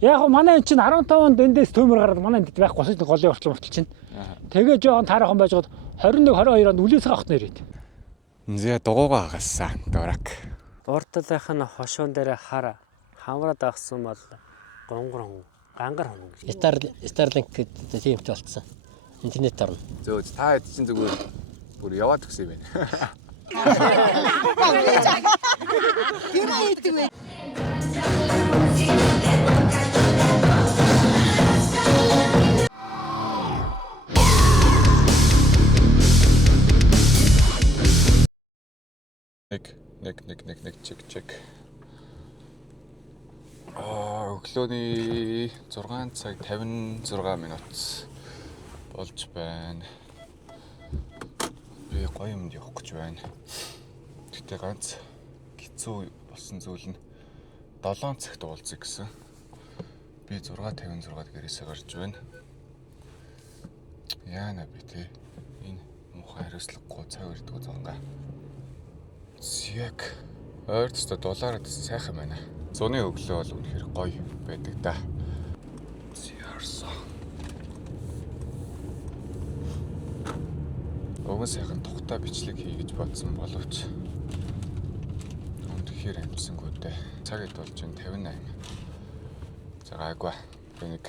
Яг манай эн чинь 15 онд эндээс төмөр гараад манай энд байхгүй болсон голын уртлын уртал чинь. Тэгээ жоохон таараахан байжгаад 21 22 онд үлээсээ авах нэрээд. Зэ дугуугаа хагасан дурак. Уртлынх нь хошуун дээр хар хамраад авсан бол гонгор гангар хоног. Starlink гэдэг тиймтэй болцсон. Интернет орно. Зөө та хэд чинь зүгээр бүр яваад өгсөн юм байна. Тэр хийдэг вэ? Нэг чек. Өглөөний 6 цаг 56 минут болж байна. Би гоё юмд явах гэж байна. Гэтэ ганц хэцүү болсон зүйл нь 7 цагт уулзъя гэсэн. Би 6:56 гэрээсээ гарч байна. Яана би тэ энэ муухай хариуцлагагүй цаг өрдгөө зонгаа. Яг ойртостой дулаараад сайхан байна. Зуны өглөө бол үнэхээр гоё байдаг да. Зярсан. Уг сайхан тухтай бичлэг хий гэж бодсон боловч үнэхээр амжсангүй дээ. Цаг хэд болж байна 58. За гайгүй. Би нэг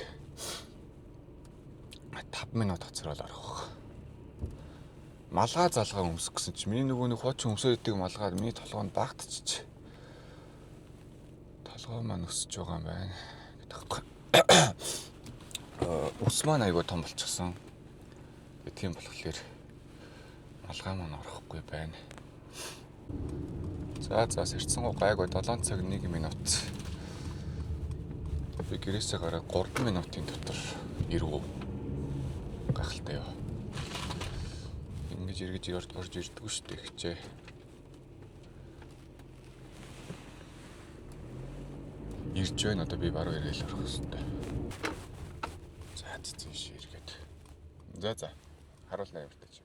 5 минут хоцрол орох. Малгай залгаа өмсөх гэсэн чи миний нөгөө нэг хуучин өмсөд идэг малгай миний толгоонд багтчих. Толгоо маань өсөж байгаа юм байна. Ус маань айгүй том болчихсон. Тийм болохоор малгай маань орохгүй байна. За сэрцсэнгу гайгүй 7 цаг 1 минут. Би гэрээсээ гараад 3 минутын дотор ирв. Гахалтай юу. Ингэж эргэж орж ирдэггүй шүү дээ хчээ. Ирж байна одоо би баруун ирээл орох хэрэгтэй. За тийш эргээд. За харуулна явартай чи.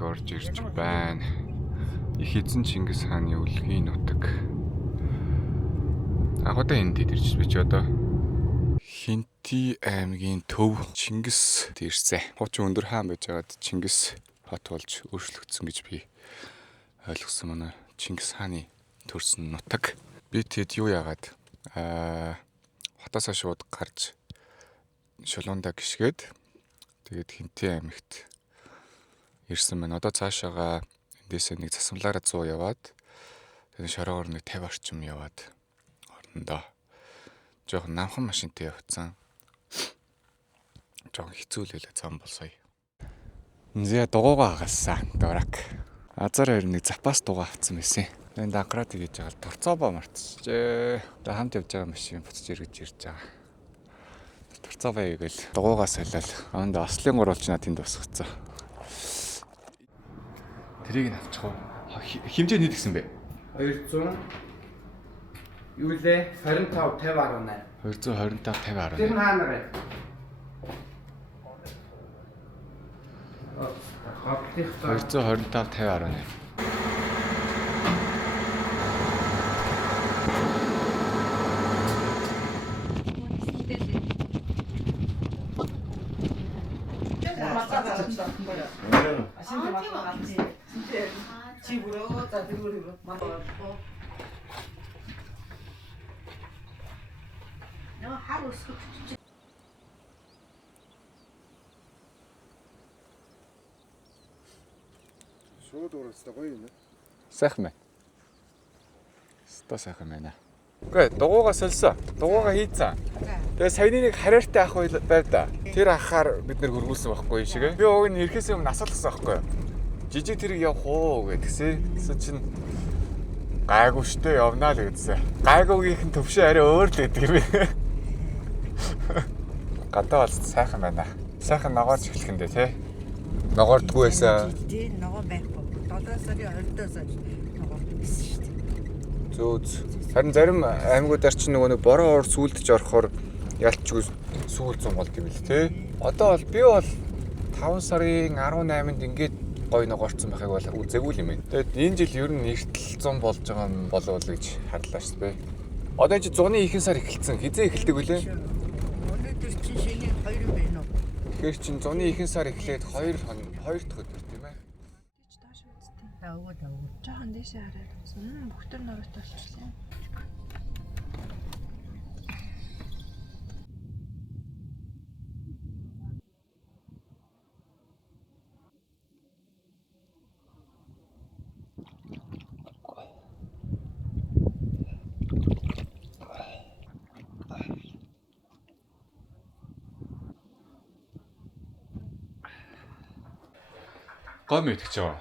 Орж ирж байна. Их эзэн Чингис хааны өлгийн нутаг. Одоо энд ирж би ч одоо Хинти аймгийн төв Чингис ирсэн. Хуучин өндөр хаан байж байгаад Чингис хот болж өөрчлөгдсөн гэж би ойлгосон. Манай Чингис хааны төрсөн нутаг. Би тэд юу яагаад хотоосоо шууд гарч шулуунда гიშгээд тэгээд Хинти аймагт ирсэн байна. Одоо цаашаага эндээсээ нэг засамлаараа 100 яваад тэгээд шороогоор нэг 50 орчим яваад орнондоо жоохон намхан машинтай явцсан. Жоохон хэцүү л байлаа зам болсоё. Зэ дугуугаа хагасан дурак. Азар хоёр нэг запас дугаа авсан байсан. Энэ данкрат хийж байгаа л торцообоо мартчихжээ. Одоо хамт явж байгаа машин буцаж эргэж ирж байгаа. Торцообоо игээл дугуугаа солиол. Анд ослын гурвалж надад тэнд босгоцсон. Тэрийг нь авчих уу? Хэмжээ нийт гэсэн бэ? 200 юу лээ? 25 50.8. 225 50.8. Тэр хаана вэ? Хавтих 225 50.8. 집으로 자들으로 만들었고 너 하루 шууд ууралцтай гоё юм. Сайхан байна. Сайхан байна. Үгүй дугуугаа сольсон. Дугуугаа хийцэн. Тэгээ саяны нэг хараартай ах байв да. Тэр ахаар бид нэр хөргүүлсэн байхгүй шиг. Би уг нь ирэхээс өмнө асуулсан байхгүй юу? Жижиг тэрэг явах уу гэдгсэн. Тэгсэн чинь Гайгүй штэ явнаа л гэдсэн. Гайгүйгийнхэн төвшөө арай өөр л гэдэг юм бэ. Гадаа бол сайхан байна. Сайхан ногоорч эхлэх юм дэ тий. Ногоордгүй байсан. Тийм ногоо байхгүй. 7 сарын 20-оос ногоордог гэсэн шүү дээ. Зөө. Харин зарим аймагуудаар ч нөгөө нэг бороо ор сүулдэж орохоор ялчгүй сүүл зунгалд юм л тий. Одоо бол би бол 5 сарын 18-нд ингээд гой ногоорцсон байхыг бол үзээгүй юм байна. Тэгээд энэ жил ер нь эртэл 100 болж байгаа юм болов уу гэж харлаа шүү дээ. Одоо чи 100-ны ихэнх сар эхэлсэн. Хизээ эхэлдэг үлээ? Өнөөдөр чинь шинэ 2 байна уу? Тэгэхээр чин 100-ны ихэнх сар эхлээд 2 дахь өдөр тийм ээ. Тавгүй. Жохон дэшээ хараад үзсэн. Бүхтэр норогт болчихлоо. Гом идэх жоо.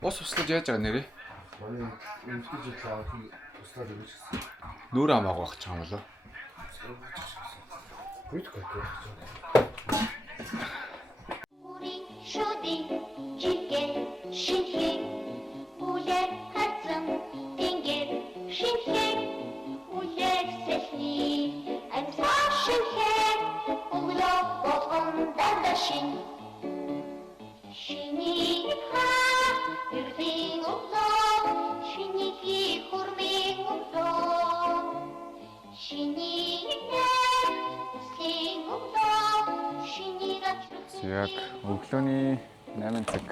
Бос услаж яаж байгаа нэрээ? Манай эмчтэй жил авах туслаад өгч гисэн. Нүрэ хамаагүй байх ч юм болоо. Гүйтгэх гэж. 우리 쇼딩 지게 신행 울레 가슴 땡길 신행 울레 세스니 I'm so 신행 울러 보던 단다신 신이 하 유딩 없어 신이 хүрмийн 없어 신이 내 생 없어 신이가 Яг өглөөний 8 цаг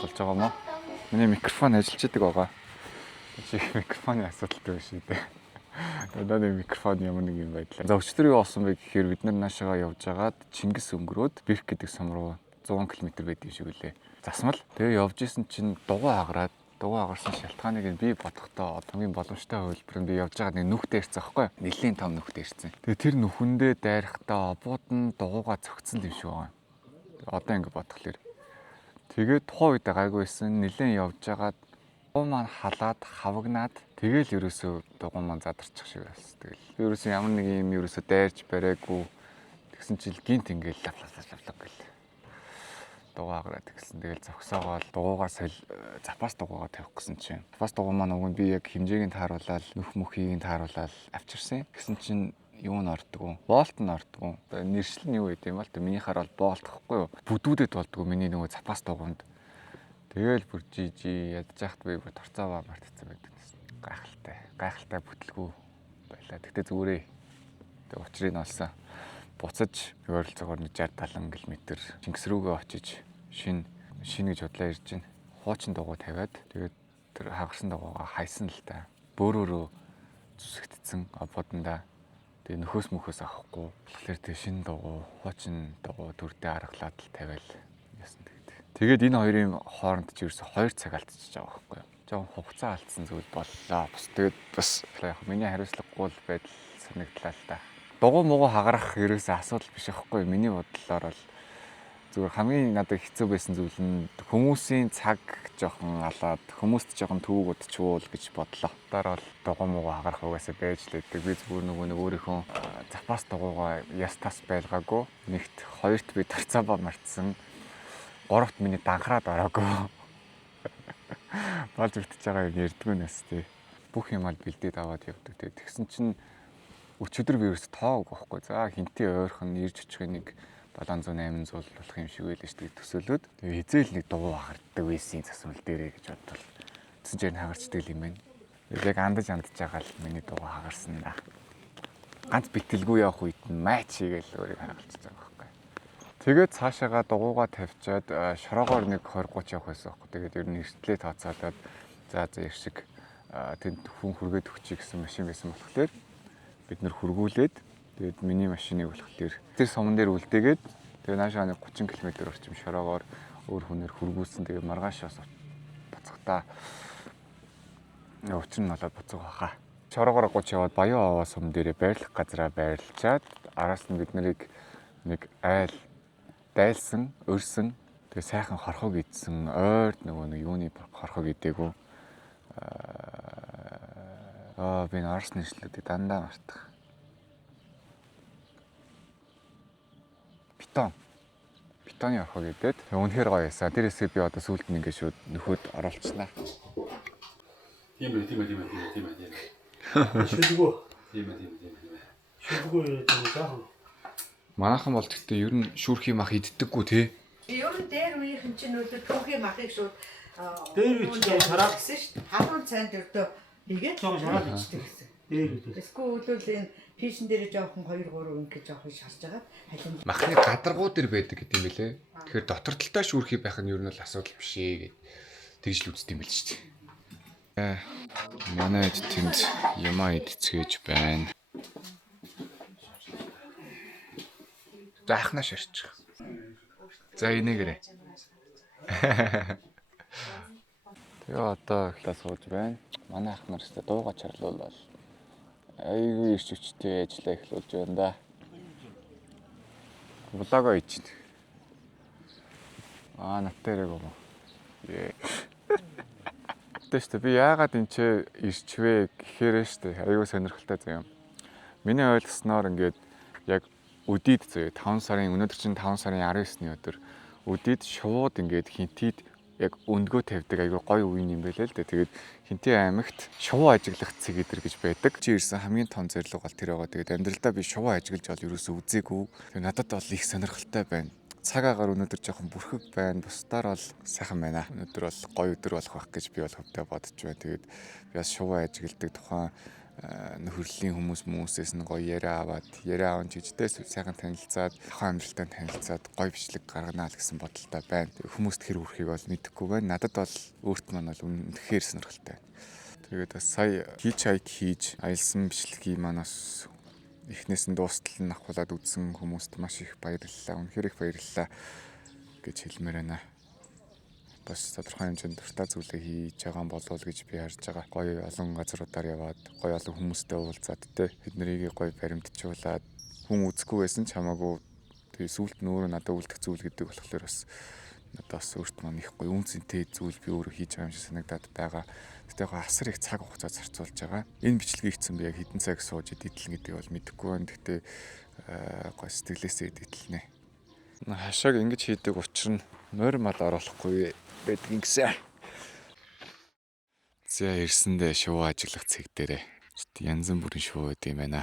болж байгаа мó. Миний микрофон ажиллаж байгаа. Чи микрофоны асуудалтай биш үү? Надад микрофон ямар нэг юм байдлаа. За өчтөр юу болсон бэ гэхээр бид нар наашаага явж байгаад Чингис өнгөрөөд Бирх гэдэг сум руу 100 км байдаг шиг үлээ. Засмал. Тэгээ явж исэн чинь дугуй агараад агарсан шалтгааныг нь би бодохдоо хамгийн боломжтой хувилбар нь би явж байгаа нэг нүхтэй ирсэн аахгүй. Нэлийн том нүхтэй ирсэн. Тэгээ тэр нүхэндээ дайрахтаа обууд нь дугуйгаа цогцсон юм шиг байгаа. Одоо ингэ бодглохлоор. Тэгээд тухайн үед гайгүйсэн нэлээд явж байгаад дугуй маань халаад хавагнаад тэгэл ерөөсөө дугуй маань задарчих шиг байсан. Тэгэл ерөөсөө ямар нэг юм ерөөсөө дайрч бариагүй тэгсэн чил гинт ингээл лав гэл дугуй агараад гэсэн. Тэгэл зогсоогоол дугуйгаа запас дугуйгаа тавих гэсэн чинь. Запас дугуй маань өгөн би яг хэмжээг нь тааруулаад нүх мөхийг нь тааруулаад авчирсан. Гэсэн чинь юу н ордгоо. Болт н ордгоо. Нэршил нь юу гэдэг юм бол минийхаар бол болт гэхгүй юу. Бүдүүдэд болдгоо миний нөгөө запас дугуйнд. Тэгэл бүр жижи ядж яхад би бүр торцооваа мартцсан байдаг. Гайхалтай бүтлгүй байлаа. Тэгтээ зүгээрээ. Тэг учрыг нь олсон. Буцаж ойролцоогоор 60-70 км Чингис рүүгээ очиж шин гэж бодлоо ирж байна. Хуучин дугуй тавиад тэгээд тэр хагарсан дугуйгаа хайсан л та. Бөөрөөрөө зүсэгдсэн ободонда. Тэгээ нөхөөс авахгүй. Тэгэхээр тэг шин дугуй, хуучин дугуй төрдөө аргалаад л тавиал яасан тэгээд. Тэгээд энэ хоёрын хооронд ч ерөөсө 2 цаг алдчихж байгаа байхгүй юу. Жон хугацаа алдсан зүйл боллоо. Тэгээд бас яг миний хариуцлагагүй байдал санагдлаа л та. Дугуй муугу хагарах ерөөсөө асуудал биш аахгүй. Миний бодлоор бол зүгээр хамгийн надад хэцүү байсан зүйл нь хүмүүсийн цаг жоохон алаад хүмүүст жоохон төвөг удчихвол гэж бодлоо. Дараа бол дугуй муугу хагарах угаасаа байж л байдаг. Би зүгээр нөгөө өөрийнхөө запас дугуйгаа ястас байлгаагүй. Нэгт хоёрт би торцообоо мартсан. Гуравт миний данхраад ороогүй. Болж үлдчихэж байгаа юм ярдгүй нэс тий. Бүх юм аль бэлдээд аваад явдаг тий. Тэгсэн чинь өчигдөр би ерөөс тоог байхгүй. За хинтээ ойрхон ирж очих нэг 700-800 болох юм шиг байлаа шүү дээ төсөөлөд. Тэгээ хизээл нэг дугуй хагарддаг байсан засвал дээрээ гэж бодвол. Тэсэн чинь хагарчдаг юм байна. Яг андаж байгаа л миний дугуй хагарсан да. Ганц битэлгүй явах үед нь майч хийгээл өөрийг хагалчихж байгаа байхгүй. Тэгээд цаашаага дугуйгаа тавьчаад шороогоор нэг 20-30 явах байсан байхгүй. Тэгээд ер нь эртлээ тооцоолоод за яршиг тэнд хүн хүргээд өгчий гэсэн машин байсан болохоор бид нэр хургуулээд тэгээд миний машиныг болохоор тэр суман дээр үлдээгээд тэгээд наашаа нэг 30 км орчим шороогоор өөр хүнээр хургуулсан. Тэгээд маргаашаас буцахтаа учир нь болоод буцах байхаа. Шороогоор 30 яваад Баян аваа сум дээрээ байрлах газараа байрлуулчаад араас нь бид нарыг нэг айл дайлсан, өрсөн Тэгээ сайхан хорхог идсэн, ойрд нөгөө нэг юуны хорхог идээгүй. Би Орос нэшлүүдийг дандаа мартах. Питоны хорхог идээд үнэхээр гоё байсан. Тэрээсээ би одоо сүүлд нь ингээд шууд нөхөд оруулчихнаа. Тийм ээ. Шүлгүү. Тийм ээ. Шүлгүү гэдэг жаахан. Манайхан бол гэхдээ ер нь шүүрхий мах иддэггүй тий. Ер нь дээр үеийнхэн чинь өлөө түүхийн махыг шууд Дээр үеч юм шараад гэсэн шүү дээ. Халуун цайнд өрдөө хийгээд Жоо шараад ичдэг гэсэн. дээр үеч. Эсвэл өлөөл энэ пишн дээр жоохон 2 3 ингэж жоохон шарж байгаа. Халин Махны гадаргуу дээр байдаг гэдэг юм бэлээ. Тэгэхээр дотор талтай шүүрхий байх нь ер нь бол асуудал биш ээ гэд тэгж л үздэг юм байл шүү дээ. Манай эд тэнд ямаа идцгээж байна. Заахнаа шарчих. За инээгээрээ. Тэгээ одоо ихлэ сууж байна. Манай ах нар ч дууга чарлуулал. Айгүй ирч хүчтэй ажиллаа эхлүүлж байна да. Влогоо ичнэ. Натэрэг юм. Тэстэ би яагаад энэ ч ирчвэ гэхээрээ штэ айгүй сонирхолтой юм. Миний ойлгосноор ингээд яг өдийд зөө 5 сарын өнөөдөр чинь 5 сарын 19-ний өдөр өдийд шувууд ингээд хинтийд яг өндгөө тавьдаг айгүй гоё үе юм байлаа л дээ. Тэгээд Хинтээ аймагт шувуу ажиглах цэг эдэр гэж байдаг. Чи ирсэн хамгийн том зорилго бол тэр байгаа. Тэгээд амьдралдаа би шувуу ажиглаж бол ерөөсөө үзээгүй. Тэгээд надад бол их сонирхолтой байна. Цаг агаар өнөөдөр жоохон бүрхэг байна. Бусдаар бол сайхан байна. Өнөөдөр бол гоё өдөр болох байх гэж би бол хөвдөө бодож байна. Тэгээд би бас шувуу ажигладаг тухайн нөхөрлийн хүмүүсээс нь гоё яриа аваад яриа аван жижигтэй сайхан танилцаад ахын амьдралтай танилцаад гоё бичлэг гарганаа л гэсэн бодолтой байна. Хүмүүст хэр хүрхийг бол мэдэхгүй байна. Надад бол өөрт маань бол үнэхээр сонирхолтой. Тэгээд бас сая хийж аялсан бичлэгийг манаас эхнээс нь дуустал нь авахулаад үзсэн хүмүүст маш их баярлалаа. Үнэхээр их баярлалаа гэж хэлмээр байна. Бас тодорхой хэмжээнд дуртай зүйлээ хийж байгаа болов гэж би харж байгаа. Гоё олон газруудаар яваад, гоё олон хүмүүстэй уулзаад тэ бид нарыг гоё баримтжуулаад хүн үзэхгүй байсан ч хамаагүй тэгээ сүулт нь өөрөө надад үлдэх зүйл гэдэг болохоор бас надад бас өөрт маань их гоё үнцэнтэй зүйл би өөрөө хийж байгаа юм шиг санагдаад байгаа. Тэгтээ яг асар их цаг хугацаа зарцуулж байгаа. Энэ бичлэгийг хийсэн би яг хэдэн цаг сууж эдитлэн гэдэг бол мэдэхгүй байна. Тэгтээ гоё сэтгэлээсээ эдитлэнэ. Хашааг ингэж хийдэг учир нь морь мал оруулахгүй байдгийн гэсэн. За ирсэндээ шувуу ажиглах цэг дээрээ янз бүрийн шувуу байд юм байна.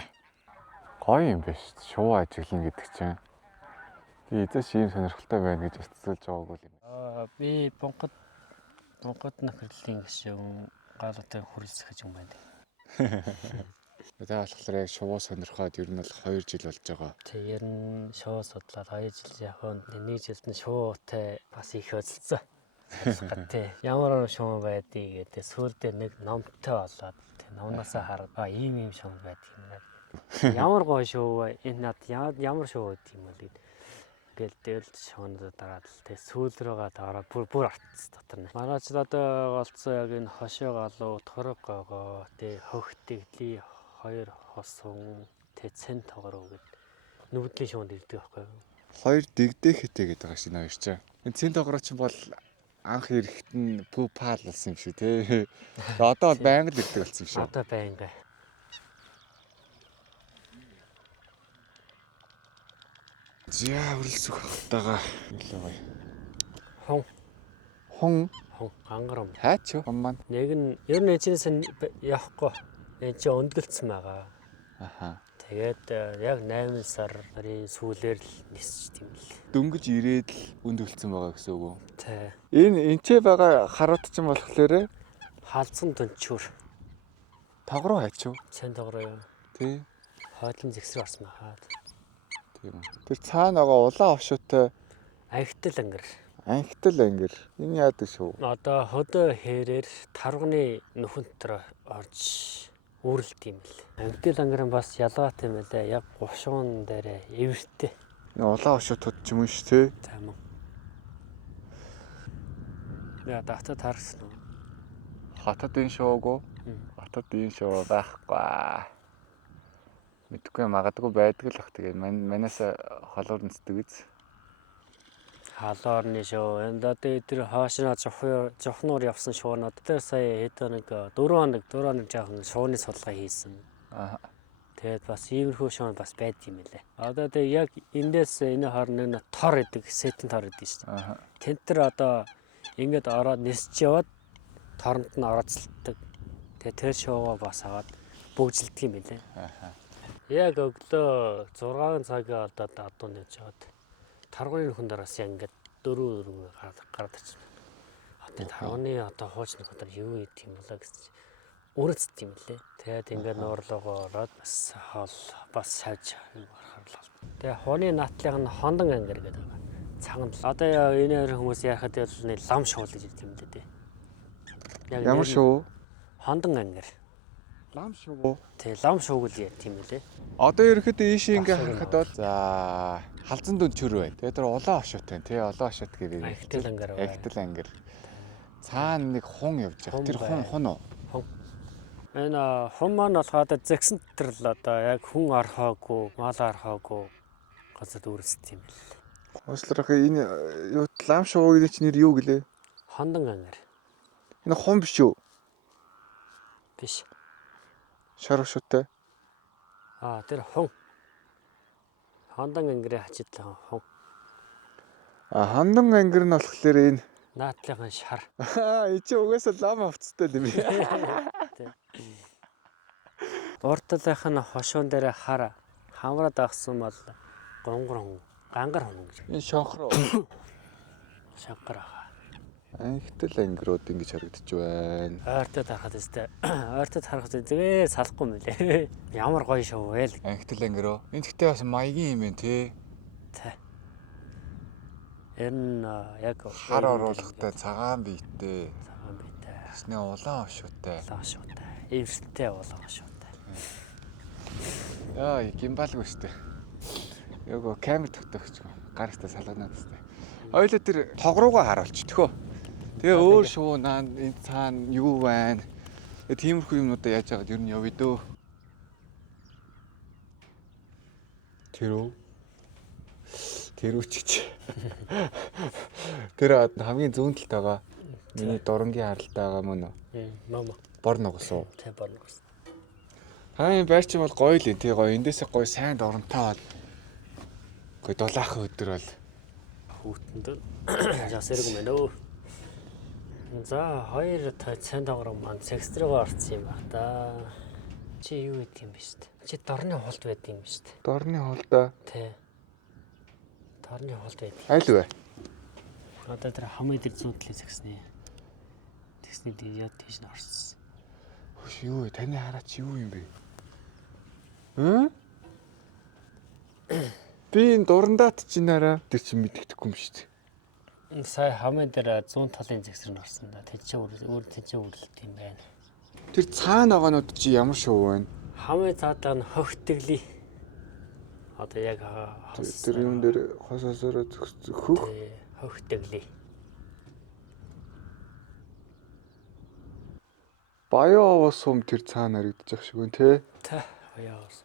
Гоё юм биш шувуу ажиглана гэдэг чинь. Би эзэс ийм сонирхолтой байна гэж өцөлж байгаагүй юм. Би Бонгод нөхрөлийн гишүүн галуутай хүрэлцэх гэж юм байна. За болохоор яг шувуу сонирхоод ер нь бол 2 жил болж байгаа. Тэг ер нь шувуу судлаад 2 жил явах нэг жилд нь шувуутай бас их хөдөлсөн. Тэ ямар шуум байдгийг гэдэг сүлдээ нэг номтой болоод номноосоо хараад ийм шуум байдаг юм байна. Ямар гоё шувуу энэ над ямар шувуу гэдэг юм бол гэл дээлж шуунуудаа дараад тэг сүүл рүүгээ дараад бүр артц дотор нь. Маргааш одоо голцоо яг энэ хошоо галуу торог гогоо тэг хөгтөгли 2 хосун тэг цэн тогроо гэд нүгдлийн шуунд ирдэг байхгүй юу? 2 дэгдээ хэтэ гэдэг байгаа шин хоёр ч. Энэ цэн тогроо ч бол анх ирэхэд нь пупал болсон юм шүү те. Одоо бол байнга л ирдэг болсон юм шүү. Одоо байнга. За үрэлцэх хатаага илүү гоё. Хун гангарам. хаач юу маань. Нэг нь ер нь эцнээс явахгүй. Энд чи өндгөлцсөн байгаа. Аха. Тэгээд яг 8 сарын сүүлээр л нисч тийм л. Дөнгөж ирээд л өндгөлцсөн байгаа гэсэн үг үү? Тэ. Энчээ байгаа харууд ч юм болохоор Хаалцсан төнчүүр. тогроо хаач юу? Цэн тогроо юу? Тий. Хойдлон зэгсрэг орсон хаад. Тийм үү. Тэр цаана байгаа улаан овшоотой Ангитал ангир. ангитал ангир. Энэ яадаг шүү. Одоо хөдөө хэрээр тарганы нөхөн дотор орж үүрэлт юм бэл. Ангитал ангир нь бас ялгаатай юм байлаа. Яг гушуун дээр эвэртэй. Энэ улаан овшоотууд ч юм уу ш тий. Тийм үү. Яа дахтад харсан уу? Хатад энэ шоуг. Хатад энэ шоу байхгүй. Мэдгүй магадгүй байдаг л бах тэгээ манаас холоор нцдэг биз. Халуурны шоу. Энд одоо тэр хаашаа жохноор явсан шуунууд дээр сая хэд нэг 4 хоног жоохон шууны судалгаа хийсэн. Тэгээд бас иймэрхүү шуун бас байд юм лээ. Одоо тэг яг эндээс энэ хооронд нэг тор идэг, сетэн тор идэг шүү дээ. Тэнт тэр одоо ингээд ороод нисч яваад торнд нь орооцолдог. Тэгээд тэр шоугаа бас аваад бүгжилдэг юм лээ. Яг өглөө 6 цагийн одоо адуу нэж яваад таргууны хүндараас ингээд 4 гараад ирсэн. Одоо таргууны одоо хуучны хүндэр юу ийд юм болоо гэж үргэлжлэд юм лээ. Тэгээд ингээд нуурлуугаа ороод бас хоол бас шавж гарахарлаа. Тэгээд хооны наатлынх нь хондон ангир гэдэг байгаа. Цагаан. Одоо энэ хүмүүс яхад бол лам шуул гэж хэлдэг юм лээ. Ямар шоу? Хондон ангир. Лам шоу. Тэг лам шоуг л тийм үлээ. Одоо ерөөхдөө ийшээ ингээ харахад бол за халзан дүн чөр бай. Тэгээ тэр улаан хошуутай тий улаан хошуут гэдэг. Агтал ангир бай. Агтал ангир. Цаана нэг хун явж байгаа. Тэр хун уу? Хун. Энэ хун маань болохоор одоо зэгсэн тэр л одоо яг хүн орхоогүй, мал орхоогүй газар үүсдэг юм л. Уучлаарай энэ юу лам шоу гэдэг чинь нэр юу гэлээ? Хондон ангир. Энэ хун биш үү? Биш. Шар хошуутай. Тэр хун. Хондон ангирын хачидлаа хун. Хондон ангир нь болохоор энэ Наатлынхан шар. Ичи угаасаа лам авцтай юм би. Уртлынх нь хошуун дээр хар хамраад авсан бол гангар хүн гэж. Энэ шонхроо. Шанхар аа. Агтал ангирууд ингэж харагдаж байна. Ойртод харахад өстэй. Ойртод харахад зүгээр салахгүй мөлий. Ямар гоё шоу вэ л. Агтал ангироо. Энэ гэхдээ бас маягийн юм байна тий. Тэ. Энэ яг Хар оруулахтай цагаан биетэй. цагаан биетэй. Тэсний улаан хошуутай. Улаан шуутай. Эвсэлтэй улаан шуутай. Яа, гимбалгүй штэ. Його камер тогтоогч. Гарагтай салганаад штэ. Ойлоо тэр тогруугаа харуулчих төхөө. Тэгээ өөр шуу наа энэ цаана юу байна? Тиймэрхүү юмнуудаа яаж яагаад ер нь явъя дөө. Тэр үчигч. Тэр хамгийн зүүн талд байгаа. Миний дурангийн харалтай байгаа мөн үү? Мама. Бор ногсоо. Тэ бор ногсоо. Хаан байрч бол гоё л тий гоё. Эндээсээ гоё сайн доронтой бол. Гоё дулаахан өдөр бол Хүүтэнд яас эрг мэн өө. За хоёр та цан доогор маань секстрэгөө орсон юм ба та. Чи юу гэдэг юм бэ штэ? Чи дорны холд байд юм штэ. дорны холдоо. Тэ. Дорны холд байд. Аль вэ? Одоо тэр хамын дээр зүүдлээ згснэ. Тэгсний дээр яд тийш н орсон. Хөш юу вэ? Таны хараач юу юм бэ? Хм? Би энэ дурандаат чинараа тэр чинь мэддэхгүй юм шүү дээ. Сая хамын дээр зүүн талын згсэр н орсон да. Тэд чи өөр үлдэлт юм байна. Тэр цаана байгаанууд чи ямар шоу байна? Хамын цаадаа нь хөгтгли. Одоо яг Тэр юм дээр хосоосороо зөхөх. хөгтгли. Баяа сум тэр цаана харагдаж байгаа шиг байна те. Тэ баяа ус.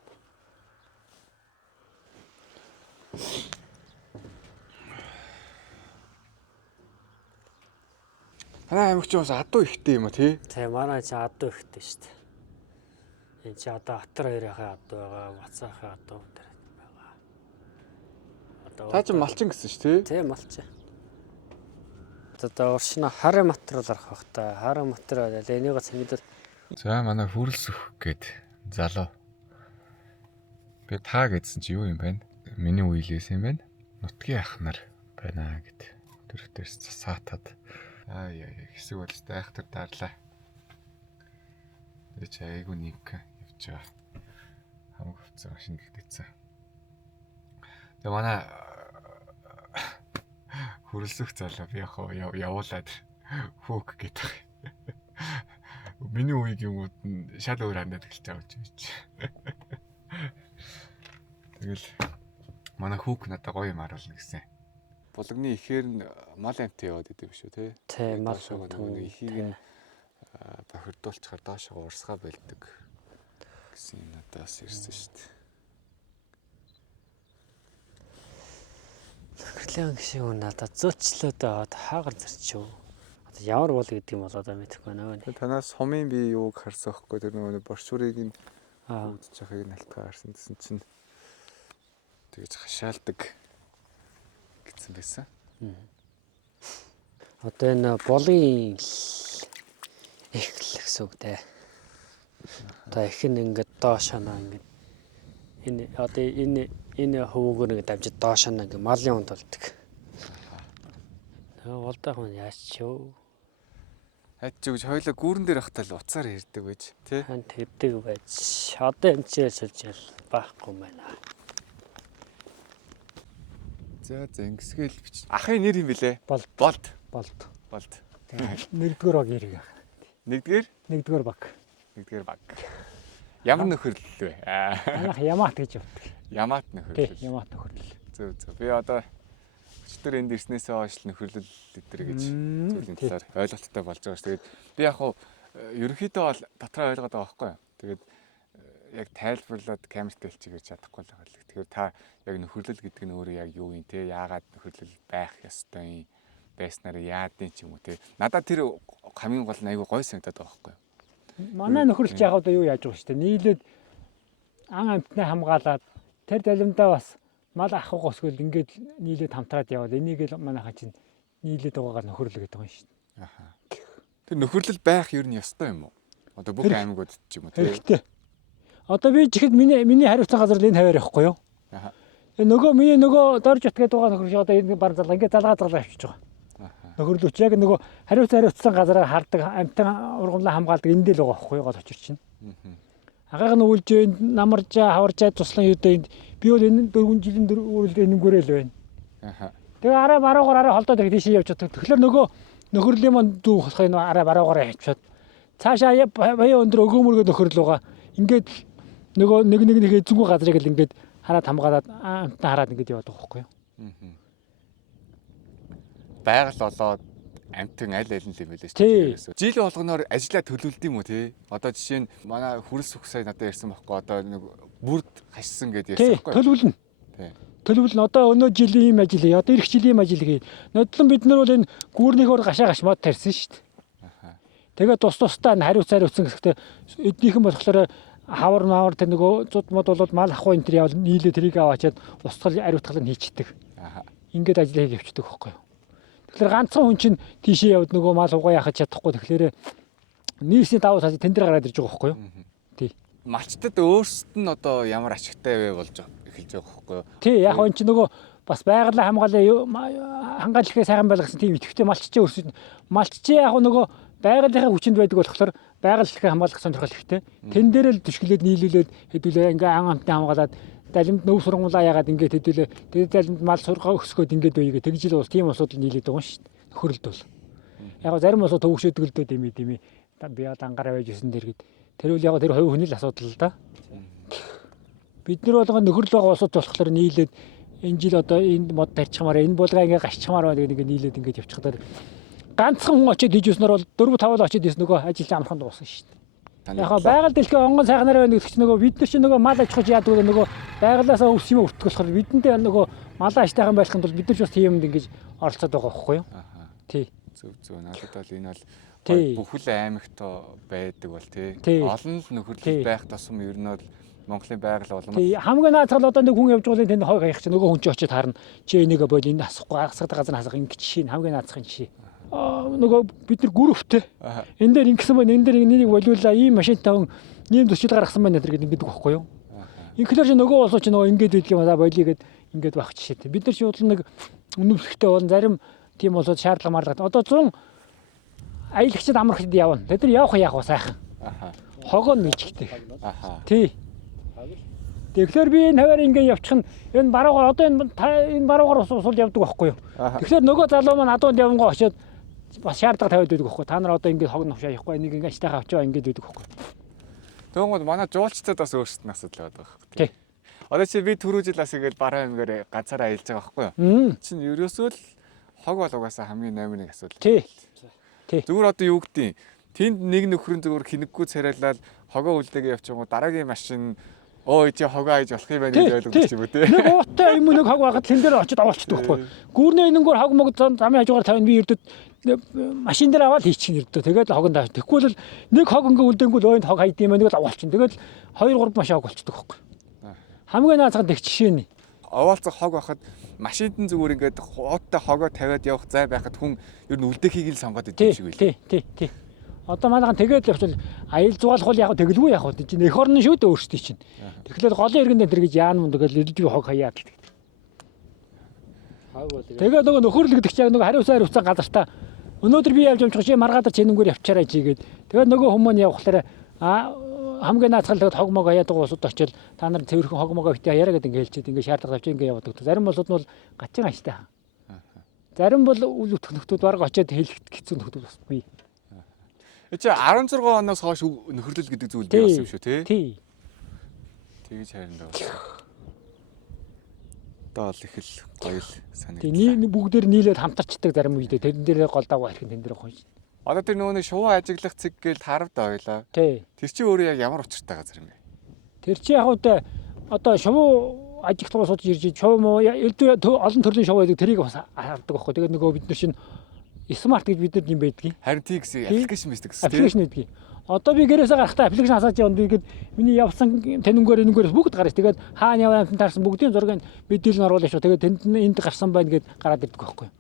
Танай аймагч бас адуу ихтэй юм а тий. Тэ манай чи адуу ихтэй шүү дээ. Энэ чи одоо Атар хоёрынхаа адуу байгаа, Бацаахаа адуу тэр байгаа. Одоо Та ч малчин гэсэн шүү тий. Тэ малчин. Одоо уршина харын материал арах бах та. Харын материал энийг цэнгэл. За манай хүрэлс өх гээд залуу. Би таа гэдсэн чи юу юм бэ? Миний үеилээс юм байна. Нутгийн ах нар байна гэд. Тэр дээрс саатаад. Яа хэсэг болж айхтар дарлаа. Тэгээ чи айгу нэг явж байгаа. Хамаг хувцас машин гэгдээсэн. Тэгээ манай хүрэлсөх залуу би яг явуулаад хөөх гээд байгаа. Миний үеийн юмуд нь шал өөр хандаад эхэлж байгаа юм чи. Тэгэл манай хүүк надад гоё юм харуулна гэсэн. Булганы ихээр нь мал амттай яваад идэв шүү те. Тэ мал амттай ихийг нь бохирдуулчихаар доошоо урсгаа байлдаг гэсэн юм надаас ирсэн шүү дээ. Нөхрөлийн гişиг хүн надад зөөчлөөдөө хаагаар зарчив. Одоо ямар бол гэдэг юм бол одоо мэдэхгүй байна. Танаас сумын би юуг харсан байхгүй тэр нөгөө боршуурыг нь Аа. үүдж байгааг нь алтгаа харсан гэсэн чинь тэгэж хашаалдаг гэсэн байсан. Одоо энэ болын их л гэсэн үг дээ. Одоо их нь ингээд доошоо ингээд энэ одоо энэ хөвгөр ингээд дамжид доошоо ингээд малын унд болдог. Тэгээ болдох юм яаж ч юу. Хаач гэж хоёлаа гүүрэн дээр ахтал уцаар ирдэг байж тий. Хант хэдэг байж одоо эмчээр сэлжэл байхгүй байна. За ингэсгээл бич. Ахын нэр юм бэлээ? Болд. Болд. Нэгдүгээр баг яриг. Нэгдүгээр баг. Нэгдүгээр баг. Ямар нөхөрлөл вэ? Манайх Ямат гэж явдаг. Ямат нөхөрлөл. Тий, Ямат нөхөрлөл. Зөв. Би одоо өчтөр энд ирснээсээ хойш нөхөрлөл өдр гэж зүйлийн талаар ойлголттой болж байгаа ш. Тэгээд би яг хуу ерөнхийдөө бол дотроо ойлгоод байгаа байхгүй юу. Тэгээд яг тайлбарлаад камерт хэлчихэж чадахгүй л байгаа л. Тэгэхээр та яг нөхөрлөл гэдэг нь өөрөө яг юу юм те? Яагаад нөхөрлөл байх ёстой юм? Байснараа яадын ч юм уу те? Надад тэр хамгийн гол нь айгүй гой санагдаад байгаа байхгүй юу. Манай нөхөрлөж яг одоо юу яаж байгаа шүү дээ. Нийлээд ан амтнаа хамгаалаад тэр далимдаа бас мал ахах госгөл ингээд нийлээд хамтраад яваад энийг л манайхаа чинь нийлээд байгаагаар нөхөрлөг гэдэг юм шүү дээ. Аха. Тэр нөхөрлөл байх ер нь ёстой юм уу? Одоо бүх аймагуд ч юм уу те? Хэрэгтэй. Одоо би жихэд миний хариуцсан газар л энэ хаваар явахгүй юу? Аха. Миний нөгөө дорж утгээд байгаа нөхөрлөж одоо энэ бар залгаа ингээд залгаа авчиж байгаа. Нөхөрлөч яг нөгөө хариуцсан газараа хардаг амтан ургамлаа хамгаалдаг энэ дээл байгаа байхгүй юу гол очир чинь. Агааг нь үлж энд намаржаа хаваржаа туслан юудаа энд би бол энэ 4 жилийн үрэлд энэнгүүрэл байна. Аха. Тэгээ араа баруугаар холдоод их тийшээ явж чаддаг. Тэгэхээр нөгөө нөхөрлийн манд дүү болох энэ араа баруугаар явчихад цаашаа баяа өндөр өгөөмөргөө нөхөрл байгаа. Ингээд нөгөө нэг эзэнгүй газрыг л ингээд хараад хамгаалаад амтнаа хараад ингээд яваад байгаа байхгүй юу? Байгаль болоод амтэн аль нь юм байлээ шүү дээ. Жил болгоноор ажиллаа төлөвлөд юм уу те? Одоо жишээ нь манай хүрс үх сая надад ярьсан байхгүй одоо нэг бүрд хашсан гэдээ ярьсан байхгүй. Төлөвлөн. Төлөвлөн одоо өнөө жилийн ийм ажил хий. Одоо эх жилийн ийм ажил хий. Нодлон бид нар бол энэ гүүрнийхөөр гашаа гашмаад тарьсан шүү дээ. Тэгээд тусдаа хариуцсан гэхдээ эднийхэн болохоор хавар тэр нөгөө зуд мод бол мал ахгүй энэ төр явал нийлээ тэрийг аваачаад устгал ариутгал нь хийчихдэг. Ингээд ажил хийж явчихдаг байхгүй юу? Тэгэхээр ганцхан хүн чинь тийшээ явд нөгөө мал угаа яхаж чадахгүй тэгэхээр нийсний давуу тал тэн дээр гараад ирж байгаа байхгүй юу? Тий. Малчтад өөрсдөд нь одоо ямар ашигтай вэ болж эхэлж байгаа байхгүй юу? Тий, яг энэ чинь нөгөө бас байгалаа хангалтлагаа сайхан байлгасан тийм идэвхтэй малччээ өрсөд малччээ яг нөгөө байгалийнхаа хүчинд байдаг болохоор байгаль хамгаалах сонирхол ихтэй. Тэн дээр л төшгөлөд нийлүүлээд хэдүүлээ ингээ ан амтны хамгаалаад далимд нөв сургамлаа ягаад ингээд хэдүүлээ тэгээд далимд мал сургаа өсгөөд ингээд үегээ тэгжил бол тийм асуудал нийлээд байгаа шүү дээ. Нөхөрлөлд бол. Яг зарим улсууд төвөгшөөдөг л дээ дэмий би ангараа байж исэн дэр гэд. Тэр үл яг тэр хувь хүний л асуудал л да. Бид нар болгоо нөхөрлөл байгаа улсууд болохоор нийлээд энэ жил одоо энд мод тарьчихмаар энэ булгаа ингээ гашчихмаар байна гэдэг нийлээд ингээд явчихдаа ганцхан хүн очиод хийжснээр бол 4-5 л очиод ийс нөгөө ажил амархан дууссан шүү дээ. Яг байгаль дэлхий онгон сайхнаар байна гэдэг чинь нөгөө бид нар чинь нөгөө мал аж ахуйч яадаг нөгөө байгалаасаа өвс юм өртөх болохоор бидэндээ нөгөө малаа аштайхан байхын тулд бид нар ч бас тийм юм ингэж оролцоод байгаа байхгүй юу? Тий. Зөв. Надад бол энэ бол бүхэл аймагт байдаг бол тий. Олон л нөхөрлөл байх тусам ер нь бол Монголын байгаль улам хамгийн наацгал одоо нэг хүн явж байгаа тэнд хойг хаях чинь нөгөө хүн ч очиод харна чи энийг бол энэ асахгүй асгадаг газар хасах ингэ жишээ хамгийн наацхан жишээ. Нөгөө бид нар гүрвтэй. Энэ дээр ингэсэн байна. Энэ дээр энийг болиулаа ийм машинтай хүн ийм төсөл гаргасан байна гэдэг ингэдэг байхгүй юу? Инхлэр чи нөгөө улсууд чи нөгөө ингэж байдаг юм аа болигээд ингэж байх жишээтэй. Бид нар чи бол нэг өнөвлөгтэй бол зарим тийм улсууд шаардлага марлаад одоо 100 аялагчид амрагчд явна. Тэд нар явах вэ сайхан. Хогоо нэгжигтэй. Тий. Тэгэхээр би энэ хаваар ингэ явчих нь энэ баруугаар одоо энэ баруугаар усуул явдаг байхгүй юу? Тэгэхээр нөгөө залуу маань адуунд явангоо очиод бас шаардлага тавиад байдаг байхгүй. Та нар одоо ингэ хог навшаа явахгүй энийг ингэ аштайхаа авчаа ингэ байдаг байхгүй. Тэгвэл манай жуулчдад бас өөрсдөө асуудал байдаг байхгүй. Тий. Одоо чи би түрүү жил бас ингэ бараа аймгаар ганцаараа аялж байгаа байхгүй юу? Чин ерөөсөө л хог бол угаасаа хамгийн номер 1 асуудал. Тий. Зүгээр одоо юу гэдгийг тэнд нэг нөхрөн зүгээр хинэггүй царайлал хогоо үлдээгээ явчихсан дараагийн машин Оо чи хогоо хайж болох юм байна гэж ойлгож юм уу те. Нэг ууттай юм нэг хог байгаад тэн дээр очиж аваалчдаг байхгүй. Гүүрний энэнгөр хог мог замын хажуугаар тавина би эрдэд машин дээр аваад хийчих эрдөө. Тэгээд хог нь тааш. Тэгэхгүй л нэг хог ингээ үлдэнгүүл ойнд хог хайд юм нэг л аваалчин. Тэгээд 2 3 машин хог болчихдог байхгүй. Хамгийн наацхан тэг жишээ нь. Овоолцох хог байхад машинд нь зүгээр ингээд ууттай хогоо тавиад явах зай байхад хүн ер нь үлдэхийг л сонгоод идэв шиг байлаа. Тий. Одоо манайхан тэгээд явчихвал аял зугаалах бол яг тэгэлгүй яг хөө чинь эх орн шүү дээ өөрсдий чинь. Тэгэхээр голын иргэнд энэ гэж яан мөн тэгэл ирдгүй хог хаяад л. Тэгээд нөгөө нөхөрлөг гэдэг чинь нөгөө хариуцаа хариуцаа газартаа өнөөдөр би явж юмчих чи маргаадar чинэнгээр явчаарай чи гээд тэгээд нөгөө хүмүүс явахлаараа хамгийн наацхан тэгээд хог мог хаяад байгаа улсууд очил та нар цэвэрхэн хог мог ихтэй хаяараа гэдэг ингээ хэлчихэд ингээ шаардлага авч ингээ яваад. Зарим улсууд нь бол гачин аштай. Зарим бол үл өтөх нөхдүүд бараг очиод хэлэхэд хэцүү нөхдүүд басгүй. Чи 16 оноос хойш нөхөрлөл гэдэг зүйл бий болсон юм шүү тий. Тэгэж харин даа. Одоо л их л гоё л санагдав. Тий бүгдээр нийлээд хамтарчдаг зарим үедээ тэрэн дээр голдаа байх тэн дээр хойш. Одоо тэр нөгөө нэг шувуу ажиглах цэг гээл таравд ойлаа. Тий. Тэр чи өөрөө яг ямар учиртай газар юм бэ? Тэр чи яг одоо шувуу ажиглах сууж ирж шувуу муу олон төрлийн шувуу байдаг тэрийг бас хардаг байхгүй. Тэгээд нөгөө бид нар чинь смарт гэж бид нар юм байдгийг. Харин тий гэсэн аппликейшн байдаг гэсэн. Аппликейшн байдгийг. Одоо би гэрээсээ гарахтаа аппликейшн хасааж явна тэгээд миний явсан тэнэнгээр бүгд гарч тэгээд хаана яваа амтан таарсан бүгдийн зургийг мэдээлэл нь оруулах шүү. Тэгээд энд гарсан байна гэд гараад ирдэг байхгүй.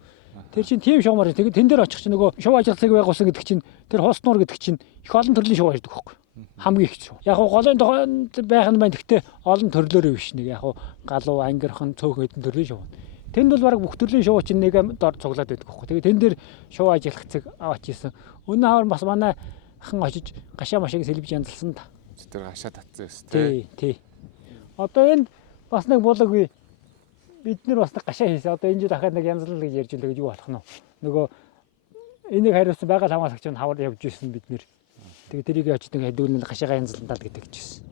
Тэр чинь тийм шуумаар тэгээд тэн дээр очих чинь нөгөө шувуу ажиглахыг байгуулсан гэдэг чинь тэр хоснуур гэдэг чинь их олон төрлийн шувуу ирдэг байхгүй. Хамгийн их шувуу. Яг голын тохионд байх нь байна. Гэхдээ олон төрлөөрөө биш нэг яг галуу ангирхан цөөхөн хэдэн төрлийн шувуу. Тэнд бол баг бүх төрлийн шувуу чинь нэг дор цуглаад байдаг байхгүй. Тэгээд тэн дээр шувуу ажиглах цэг аваач ийсэн. Өнөө хавар бас манай хан очиж гашаа машиг сэлбэж янзалсан та. Тэр гашаа татсан юм тий. Одоо энд бас нэг булаг бид нар бас гашаа хийсэн. Одоо энэ жил дахиад нэг янзлал гэж ярьж байгаа гэж юу болох нь вэ? Нөгөө энийг хариуцсан байгаль хамгаалагч нь хавар явж ирсэн бид нэр. Тэгээ тэрийг очиж нэг хэдүүлэн гашаагаа янзлалтаад гэдэг гэсэн.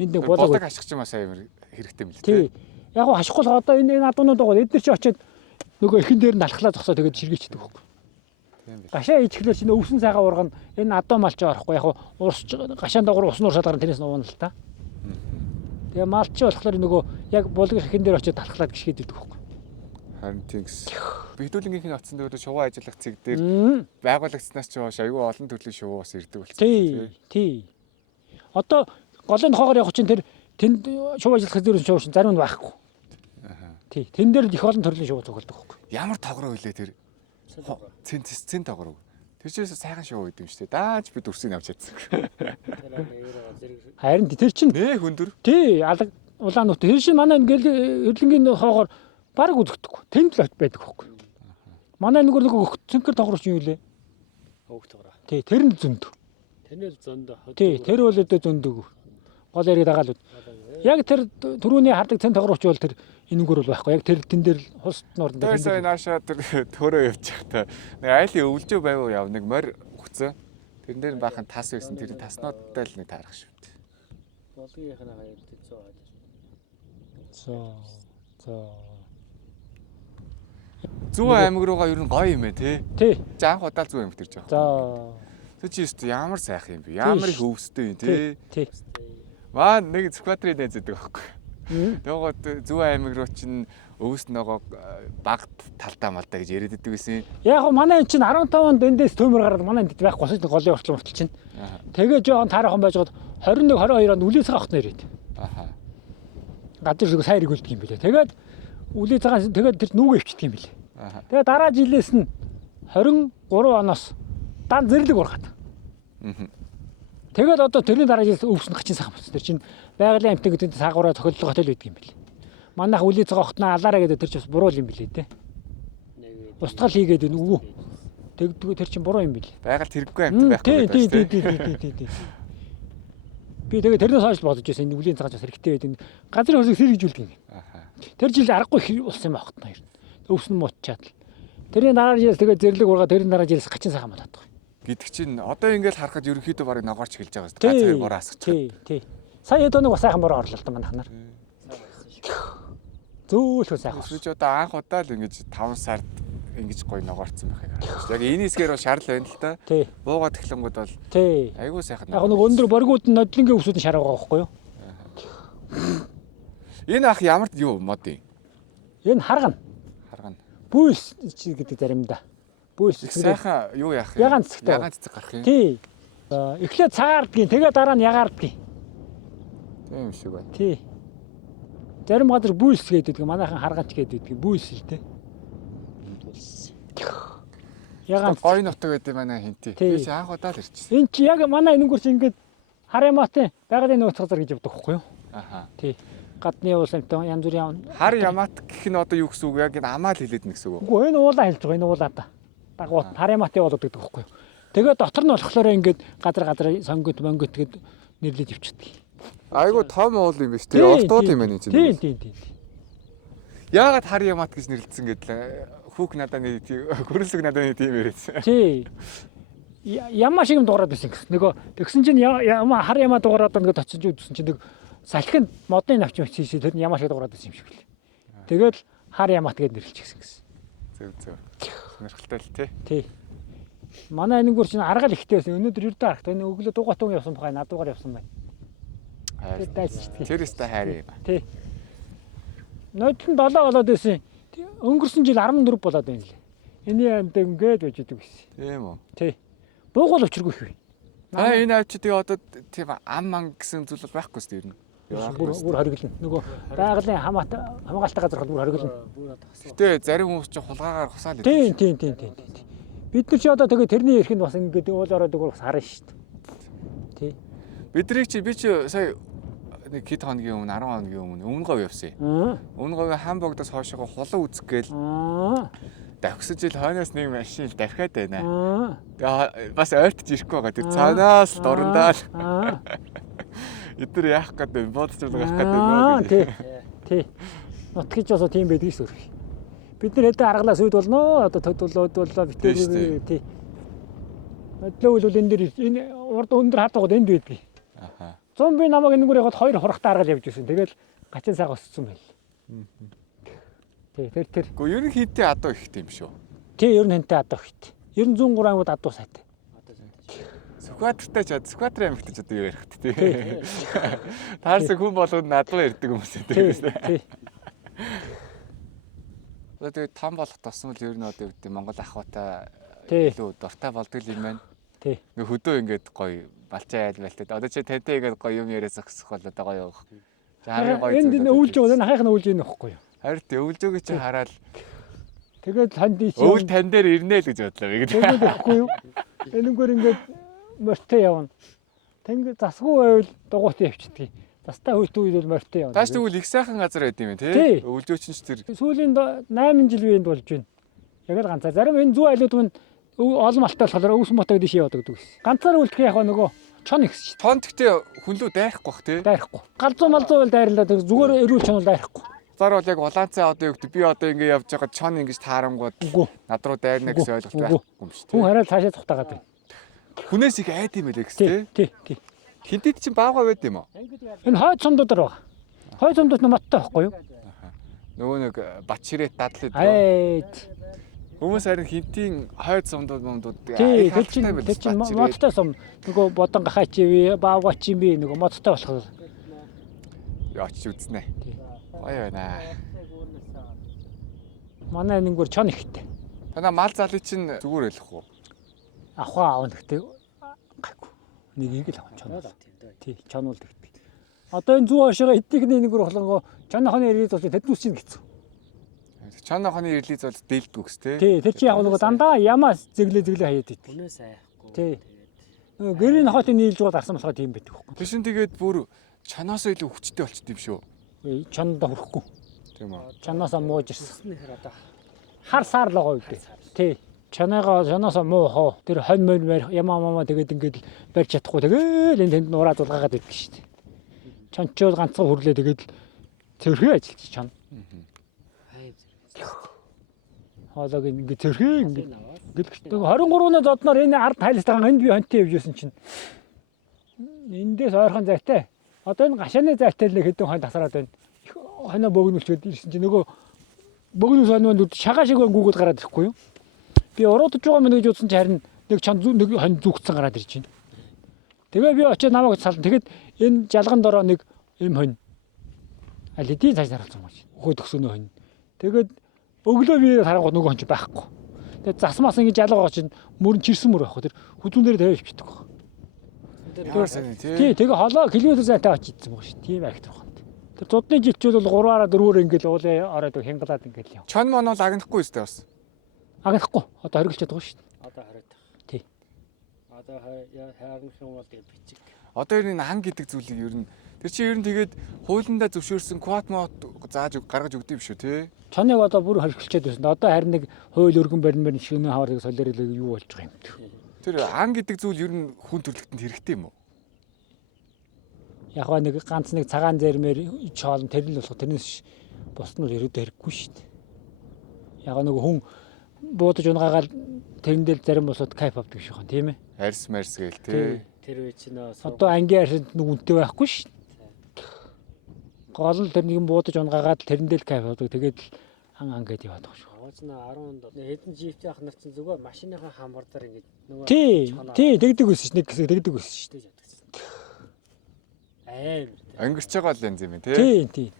Энд нэг булаг ашигч юм асаа юм хэрэгтэй юм л тий. Яг гоо хашихгүй л одоо энэ адуунууд байгаа. Эдгээр чи очиод нөгөө эхэн дээр нь алхлаа зогсоо тэгээд ширгээчдэг байхгүй. Гашаа ичглэр чинь өвсөн цагаан ургана энэ адуу малч орохгүй яг урс гашаан дагуур уснуур шалгарна тэрнээс нуuna л та. Тэгээ малч болохоор нөгөө яг булгын эхэн дээр очиод алхлаад гიშгээд идэг байхгүй. Харин тийм гэсэн. Бэхдүүлэнгийнхэн оцсон дээр шувуу ажиллах цэг дээр байгуулагчнаас ч хойш аюу олон төрлийн шувуу бас ирдэг болсон. Тий. Одоо голын хоогоор явах чинь тэр тэнд шувуу ажиллах дээр шувуу шин зарим нь байхгүй. Тий. Тэн дээр их олон төрлийн шувуу цуглдаг байхгүй. Ямар тогроо хөлөө тэр цэн тогроо. Тэр чинь сайхан шувуу гэдэг юм шүү дээ. Дааж бид үрсийг авч чадсан. Харин тэр чинь нэ хөндөр. Тий. Алга улаан нүт. Тэр чинь манай ингээл хөдлөнгийн хоогоор баг үзэгдэхгүй. Тэнд л байдаг байхгүй. Манай нөгөө цэнхэр тогрооч юу лээ? Өг тогроо. Тий, тэр нь зөндөө. Тэрнэл зөндөө. Тий, тэр бол өдөө зөндөө. Гол яриг дагаал. Яг тэр түрүүний хардаг цэн тогрооч бол тэр энэгээр бол байхгүй. Яг тэр тэн дээр хус нуурд дээр. Тэр наашаа тэр төрөө явж байхдаа нэг айлын өвлжөө байвуу яв нэг морь хуцаа. Тэрэн дээр баахан тас байсан. Тэр таснуудтай л нэг таарах шүү дээ. Болгийнхаа хаяад 100. Зүүн аймаг руугаа ер нь гоё юм ээ тий. Анх удаа зүүн аймаг төрж байгаа. За. Тэр чи өстө ямар сайхан юм бэ? Ямар их өвстэй юм тий. Маа нэг сквадрын дэзэдэг байхгүй. Тэгээд зүүн аймаг руу чинь өвс нөгөө баг талдаа малдаа гэж яриад байдаг байсан. Яг го манай энэ чинь 15 онд эндээс төмөр гараад манай энд байхгүй болсон голын орчлон мөртөл чинь. Тэгээ жоохон таарахын байжгаад 21 22 онд үлээс авах нь ирээд. Гадар шиг сайн иргүүлдэг юм билээ. Тэгээд үлээ цагаан тэгээд тэр нүгэ өвчдөг юм билээ. Тэгээд дараа жилээс нь 23 оноос дан зэрлэг ургаад. Тэгээд одоо тэрний дараа жилээс өвсөн хачин сайхан болсон. Тэр чинь байгалийн амтны гэдэг саагаараа тохиолдлого хөтөл байдаг юм билээ. Манайх үлээ цагаан хотноо алаараа гэдэг тэр чинь буруу юм билээ те. Устгал хийгээд байна үгүй. Тэгдэггүй тэр чинь буруу юм билээ. Байгаль тэрэггүй амт байхгүй байна. Тий. Би тэгээд тэрнээс хойш бодож байсан энэ үлийн цагаан хэрэгтэй байдаг. Газрын хөрсөг сэргийжүүлдэг юм. Тэр жил аргагүй болсон юм багт нэр. Өвсөн муучаад л. Тэрний дараа жилээс тэгээд зэрлэг ургаа тэрний дараа жилээс хачин сайхан болоод байгаа. Гэдэг чинь одоо ингээл харахад ерөнхийдөө барыг ногоорч эхэлж байгаа шүү дээ. Газрын бороо асгаж. Тий. Сая одоо нэг сайхан бороо орлоо л да манайхнаар. Зөөлхөн сайхан. Эсвэл одоо анх удаа л ингэж 5 сард ингэж гоё ногоорцсон байх юм. Яг энэ хэсгээр бол шаарл байна л да. Буугаад эхлэнгүүд бол айгүй сайхан. Яг нэг өндөр боргууд нь нодлонгийн өвсөд нь шараа байгаа байхгүй юу? Энэ ах ямар юу мод юм? Энэ харгана. Харгана. Бүүс гэдэг заримдаа. Бүүс Сайхан юу яах юм? Ягаан цэцэгтэй. Ягаан цэцэг гарах юм. Тий. Эхлээд цагаардгийн, тэгээ дараа нь ягаардгийн. Тийм шиг байна. Тий. Зарим газар бүүс гэдэг манайхан харгач гэдэг бүүс л дээ. Ягаан Гой нутаг гэдэг манай хинти. Тий. Би чи анх удаа л ирчихсэн. энэ чи яг манай энэнгүүр чи ингээд харамаатай байгалийн нөөц газар гэж явдаг байхгүй юу? Аха. Тий. Гадны уулантай янз бүрийн Хар ямаат гэх нь одоо юу гэсэн үг? Яг энэ амаа л хэлээд нэг гэсэн үг. үгүй энэ уулаа хэлж байгаа энэ уулаа та. Дагуу харамаатай болоод гэдэг байхгүй юу? Тэгээ дотор нь болохоор ингээд газар сонгот монгот гэд нэрлэж өвчдөг. Айгу том уул юм биш тий. Олдууд юм байна энэ Тий, чинь. тий. Яагаад хар ямаат гэж нэрлэлсэн гэдэл хүүк надад нэг хөрөлөг надад нэг тийм яриадсан. Тий. Ямаа шиг юм дуурайд байсан гэсэн. Нөгөө тэгсэн чинь ямаа хар ямаа дуурайд ингээд очиж үзсэн чинь нэг салхинд модны навч хийсэн тэр нь ямаа шиг дуурайд байсан юм шиг л. Тэгэл хар ямаат гэд нэрлэлчихсэн гэсэн. Зөв. Сонирхолтой л тий. Тий. Манай энэнгүүр чинь аргал ихтэй байсан. Өнөөдөр ердөө аргат. Энэ өглөө дугаатун явсан байгаа, надуугаар явсан байна. Тэр дайчдаг. Тэр өстэй хайр юм. Тий. Нодлон 7 болоод байсан. Өнгөрсөн жил 14 болоод байна лээ. Эний амт ингээд байж идэг гэсэн. Тийм үү. Тий. Буугуул өчргүй хөө. Энэ авч тэгээ одоо тийм ам гэсэн зүйл байхгүй шүү дээ ер нь. Бүр хориглон. Нөгөө байгалийн хамгаалалттай газар бүр хориглон. Гэтэ зарим хүмүүс ч хулгаагаар хусаал Тийм. Бид нар чи одоо тэгээ тэрний эрхэнд бас ингээд уул ороод өгөр бас харна шүү дээ. Тий. би чи сая нэг хэд хоногийн өмнө 10 хоногийн өмнө говь явсан. Өмнө говь хамбогдоос хоошоо хулан үзэх гээл. Давхсаж ил хойноос нэг машин давхиад байна. Тэгээ бас ойртож ирэхгүй байгаа. Тэр цаанаас дурандаал. Эдгээр яах гэдэг бодож байгаа гэдэг. Тий. Нутгич бас тийм байдаг шүү дээ. Бид нар хэдэн аргалаас үйд болно. Одоо төд болоо битээ. Тий. Өдлөө энэ дэр энэ урд өндөр хатгаад энд байдгийг. Аха. Зомби намайг энэгээр яваад 2 хурахтаа аргал явж ирсэн. Тэгэл гачин цаг өссөн байл. Тий, тэр. Гэхдээ ер нь хинтээ адуу ихтэй юм шүү. Тий, ер нь хинтээ адуу ихтэй. Ер нь 103 ангууд адуу сайтай. Скватрын аймагт ч одоо юу ярих вэ тий. Таарсан хүн болгоод адуу ярьдаг хүмүүс тий. Одоо тэгээ том болох тосмол ер нь одоо үүдээ Монгол ахуйтай илүү дуртай болдог юм байна. Тий. Нэг хөдөө ингээд гоё балчаа байлтай. Одоо чи тантай ингээд гоё юм яриа зогсох бол одоо гоё. Харин гоё. Энд өвлж байгаа энэ хаяхна өвлж ийн нөхгүй юу? Харин өвлж өгөө чи хараад тэгээд танд ич өвл тань дээр ирнэ л гэж бодлоо би гэдэг. Тэгэхгүй юу? Энэгээр ингээд мөртөө явна. Тэнгэр засгүй байвал дугуйт явчихдаг. Застай хөлтөө үед бол морьтой явна. Тааш тэгвэл их сайхан газар байд юм тий. Өвлөөч нь ч тэр сүүлийн 8 жилийн болж байна. Яг л ганцаар зарим энэ зүү айлууд нь олон малтай болохоор өвс мотог дэшээ явдаг гэсэн. Ганцаар үлдэх яг нөгөө чон ихс шүү. Тон гэхдээ хүнлүү дайрахгүй бах тий. Дайрахгүй. Галзуу малзуу бол дайрлаа зүгээр эрүүл чон бол дайрахгүй. Зар бол яг улаанцаа одоо юу гэдэг би одоо ингэ явж байгаа чон ингэж таарангууд над руу дайрна гэсэн ойлголт байхгүй юм шүү. Хүн хараад цаашаа цухтаагаад байна. Хүнээс их айд юм байлээ гэсэн тий. Хинтэд чинь баагаа байд юм уу? Энэ хойд сумдуудаар байгаа. Хойд сумдууд нь моттой байхгүй юу? Нөгөө нэг бат ширээ дадлаад хүмүүс харин хинтийн хойд сумдууд тий, тэр чинь моттой сум нөгөө бодон гахаач ивэ баавгач юм би нөгөө моттой болох. Очиж үзнэ. Гоё байна. Манай энэгээр чон ихтэй. Танаа мал залыг чинь зүгээр байлах уу? Ахаа аавн гэхдээ гайгүй. Нэгийг л авах чоноо. Тий, чонол гэдэг. Одоо энэ зүү хашаага эдгийгний нэгээр болохоо чонохны ирээд бол тэднүүс чинь гэсэн. Чонохны ирлиз бол дээлдэг үс тий. Тий, тэр чинь яг нөгөө дандаа ямаа зэглээ хаяад идэв. Хүнээс айхгүй. Тий. Гэрийн хотын нийлж бол арсан болохоо тийм байдаг байхгүй. Тэшин тэгээд бүр чанаасаа илүү хүчтэй болчт юм шүү. Чондоо хүрэхгүй. Тийм үү. Чанаасаа мууж ирсэн. Үснийхэр одоо Хар саар л байгаа үү. Тий. Чанаасаа муу хоо. Тэр хонь мөр ямаа тэгээд ингээд барьж чадахгүй. Тэгээд энэ тэнд нураад улгаагаад идэг шүү дээ. Чончол ганцхан хүрлээ тэгээд цэрхээ ажилч чон. Хоолойг ингээд цэрхээ ингээд 23-ны зодноор энэ ард хайлтагаан энд би хонтой явж байсан чинь эндээс ойрхон зайтай. Одоо энэ гашааны зайтай л нэг хэдэн хонь тасараад байна. Хоноо бөгнүүлчихэд ирсэн чинь нөгөө бөгнүүс хоньд шагаа шиг гүгэл гараад ирэхгүй юу? Би уруудж байгаа мэн гэж утсан чинь харин нэг чон нэг хонь зүгтсэн гараад ирж байна. Тэгээ би очиод намайг салсан. Тэгэхэд энэ жалган дороо нэг им хонь Аль хэдийн цааш наруулсан юм шиг. Өхөө төгсөнөө хонь. Тэгээд өглөө биеэр харангуй нөгөө хүн чинь байхгүй. Тэгээд засмаас ингэж ялгаа чинь мөрөн чирсэн мөр байхгүй. Тэр хүзүүн дээр тавиад бичдэг баг. Тий, тэгээ холоо километр зайтай очиж идсэн баг шүү. Тийм айхтар баг. Тэр зудны жилчүүл бол 3-аараа 4-өөр ингээл уулаа ороод хянгалаад ингээл яв. Чон мон бол агнахгүй өстэй бас. Агнахгүй. Одоо хориглчод байгаа шүү. Одоо хариуд. Тий. Одоо хайрных юм бол тэгээд бичиг. Одоо ер нь хан гэдэг зүйлийг ер нь тэр чинь ер нь тэгээд хуулиндаа зөвшөөрсөн квот мод зааж гаргаж өгдөг юм шүү тий. Чоныг одоо бүр хориглчод байсан. Одоо харин нэг хууль өргөн баримт шөнө хаврыг солиорол юу болж байгаа юм бэ? Тэр хан гэдэг зүйл ер нь хүн төрөлхтөнд хэрэгтэй юм уу? Яг нэг ганц нэг цагаан зэрмээр чоолон тэр л болох тэрнээс бус нь ерөөдөө хэрэггүй шүү дээ. Яг нэг хүн буудаж унгаагаад тэрэндэл зарим босоод кайф авдаг шүү хан тийм ээ. Арьс марс гээл тий. Тэр үе чинь Одоо ангийн арьсанд нэг үнэтэй байхгүй шүү. Гол нь тэр нэгэн буудаж унгаагаад тэрэндэл кайф авдаг. Тэгээд ан гээд яваад байгаа шүү. Оочна 10 хэдэн жипт яах нар чинь зүгээр машиныхаа хамбар дээр ингэж нөгөө Тий, тэгдэг байсан ш. Нэг хэсэг тэгдэг байсан ш. Аим. Өнгөрч байгаа л янз юм тий. Тий.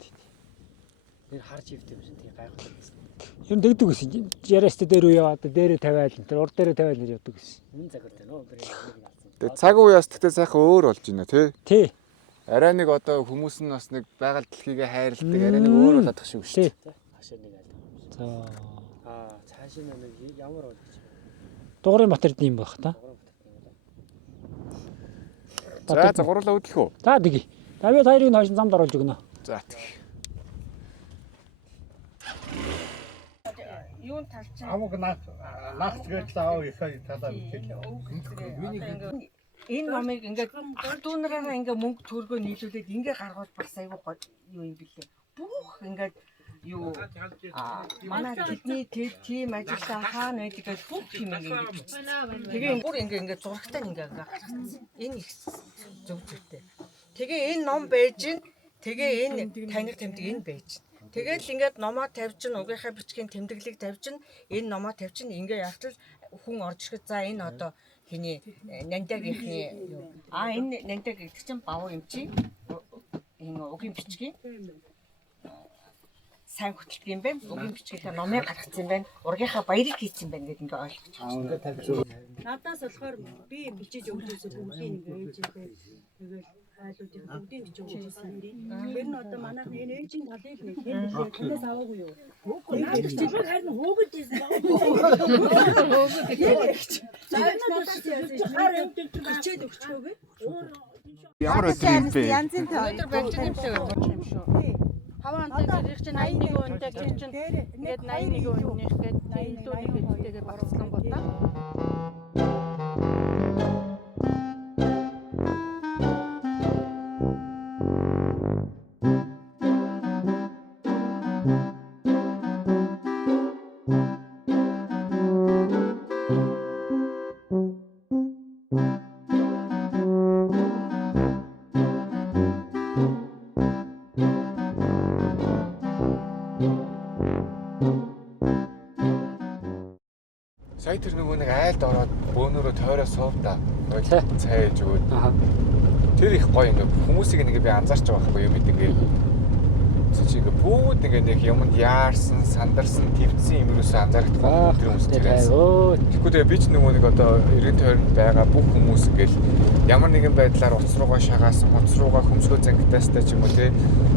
Тэр хар жипт юм шиг тий гайхалтай байсан. Ер нь тэгдэг байсан. Яриаст дээр үе яваад дээрээ тавиал тэр урд дээрээ тавиал нэр явдаг байсан. Энэ загвартай нөө би нэг алсан. Тэгээ цаг уяас тэгтээ сайхан өөр болж байна тий. Тий. Арай нэг одоо хүмүүс нь бас нэг байгаль дэлхийгээ хайрладаг арай нэг өөр болоод тах шүү Тий. Хашаа нэг аль. За Цаашаа нэг ямар болж Дугарын Батэрд юм байх та. За гурлаа өдлөх үү? За дigi. Давид хоёрыг хойш замд оруулж өгнө. За тэг. Юун талч Амг нах гэж таав ихэй талаа хэлээ. энэ номыг ингээд дүүнараараа ингээд мөнгө төгрөгөө нийлүүлээд ингээд гаргуул бас айгүй гоё юу юм бэлээ. Бүх ингээд юу манай тэдний тийм ажилтаа хаана байдаг гэж бүх юм ингээд. Тэгээ бүр ингээд зурагтай ингээд гаргасан. Энэ их зөв зөвтэй. Тэгээ энэ ном байж гин. Тэгээ энэ таних тэмдэг энэ байж. Тэгэл ингээд номоо тавьж гин угийнхаа бичгийн тэмдэглийг тавьж гин энэ номоо тавьж гин ингээд явтал хүн орж ирэхэд за энэ одоо хиний нандагийнхны юу энэ нандаг гэдэг чинь бав юм чи энэ угийн бичгийн сайн хөтөлдөг юм байна. Угийн бичгийнхаа номыг гаргацсан юм байна. Ургийнхаа баярыг хийсэн байна гэдэг ингээд ойлгож байна. Надаас болохоор би бичиж өгдөөсөө бүгдийг ингээд ээжтэй тэгэл айлуудын бүгдийг бичиж өгсөн юм. Тэр нь одоо манайх энэ ээжийн талыг нэг танаас аваагүй юу? Надад чинь харин хөөгд ийсэн баг. Бичээд өгчөөгээ. Ямар өдөр юм бэ? Өнөөдөр барьж юм шүү. Хаваан дээр их чинь 81 үнэтэй гэх чинь ингээд 81 үнэх гээд 81 хэдтэйгээр багцлан гота. Сая тэр нөгөө нэг айлд ороод бөөнөрөө тойроо суувда. Цай ээж өгөөд. Тэр их гоё ингээ хүмүүсийг ингээ би анзаарч байгаа байхгүй юм ингээ. Чи ингээ бүгд ингээ нэг юмд яарсан, сандарсан, твцсэн юм юусаа анзаарахгүй тэр хүмүүс тэрээс. Тэгэхгүй тэгээ би ч нөгөө нэг одоо эргэн тойронд байгаа бүх хүмүүс ингээл ямар нэгэн байдлаар утас руугаа шагаасан, утас руугаа хөмсгөө зангитаастай ч юм уу те.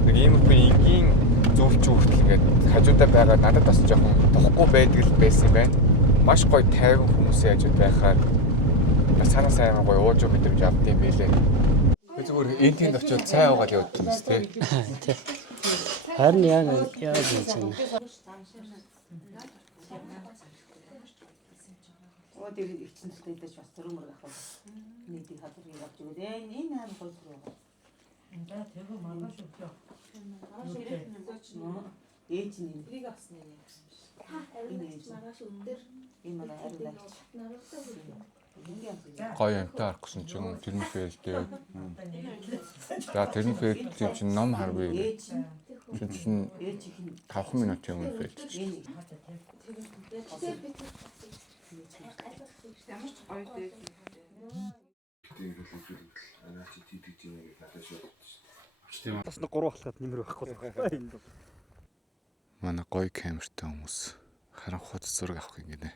Нэг иймэрхүү энгийн зөвлч хүртэл ингээ хажуудаа байгаа надад бас жоохон тохгүй байдаг л байсан юм байна. Маш гоё тайван хүмүүсийн хажууд байхаар санаа сайн гоё ууж мэдрэмж авдсан байлээ. Би зүгээр энэ тэнд очиод цай уугаад явдаг юм тест тий. Харин яг юм чинь. Оо тэр ихчнэлтэй дэж бас төрөмөр авах. Нийтийн хатрыг авч өгөө. Энэ хаан гоё төрөө. Энд тэр маргааш өгөө. Ээж нь энийг авсан юм. Маргааш өдөр энэ манай харилаач. Гоё юмтай арахгүй чинь тэрний фэлтэй. За тэрний фэлтэй чинь ном харгүй. Чинь 5 минут юм фэлт. тийм үү. Бас нэг 3 болоход нэмэр байхгүй. Манай гоё камертай хүмүүс харанхуйд зураг авах юм гинэ.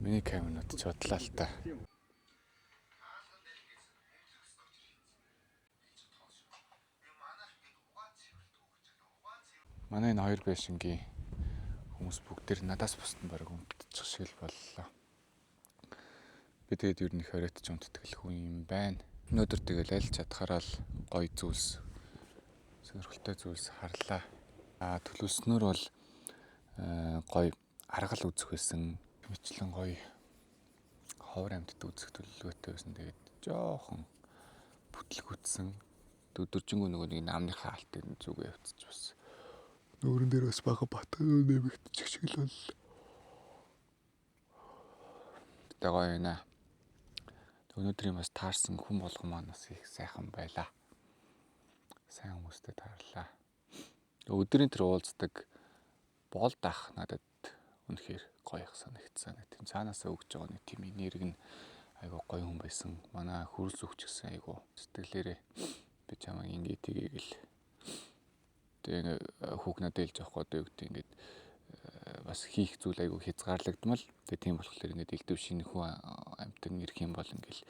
Миний камернууд ч бодлаа л та. Манай энэ хоёр байшингийн хүмүүс бүгдээр надаас бусдын бараг өмдчих шиг л боллоо. Би тэгээд ер нь их оройтч өмддөг л хүн юм байна. Өнөөдөр тэгэл аль чадхаараа л гоё зүйлс, сонирхолтой зүйлс харлаа. Төлөвснөр бол гоё аргал үзэх байсан. Мэтлэн гоё ховор амьтд үзэх төлөвлөгөөтэй байсан. Тэгээд жоохон бүтлгүйтсэн. Өдөржингөө нөгөө нэг намныхаа алт энэ зүгээ явцчих бас. Нүүрэн дээр бас бага батгаа нэмэгдчих шиг л бол. Тэгвэл энэ өнөөдрийн бас таарсан хүн болгон маань бас их сайхан байлаа. Сайн хүмүүстэй таарлаа. Өдрийн тэр уулздаг болд ах надад үнэхээр гоё их санагдсан. Тийм цаанаасаа өгж байгаа нэг тийм энерги нь айгуу гоё хүн байсан. Манай хөрс өгч гисэн айгуу сэтгэлээрээ би чамаа ингэ тгийгэл. Тэгээ хүүхнээд ээлж авахгүй одоо юу гэдэг ингээд бас хийх зүйл айгуу хязгаарлагдмал. Тэгээ тийм болохоор ингээд элдв шинэ хүн амтан ирэх юм бол ингээд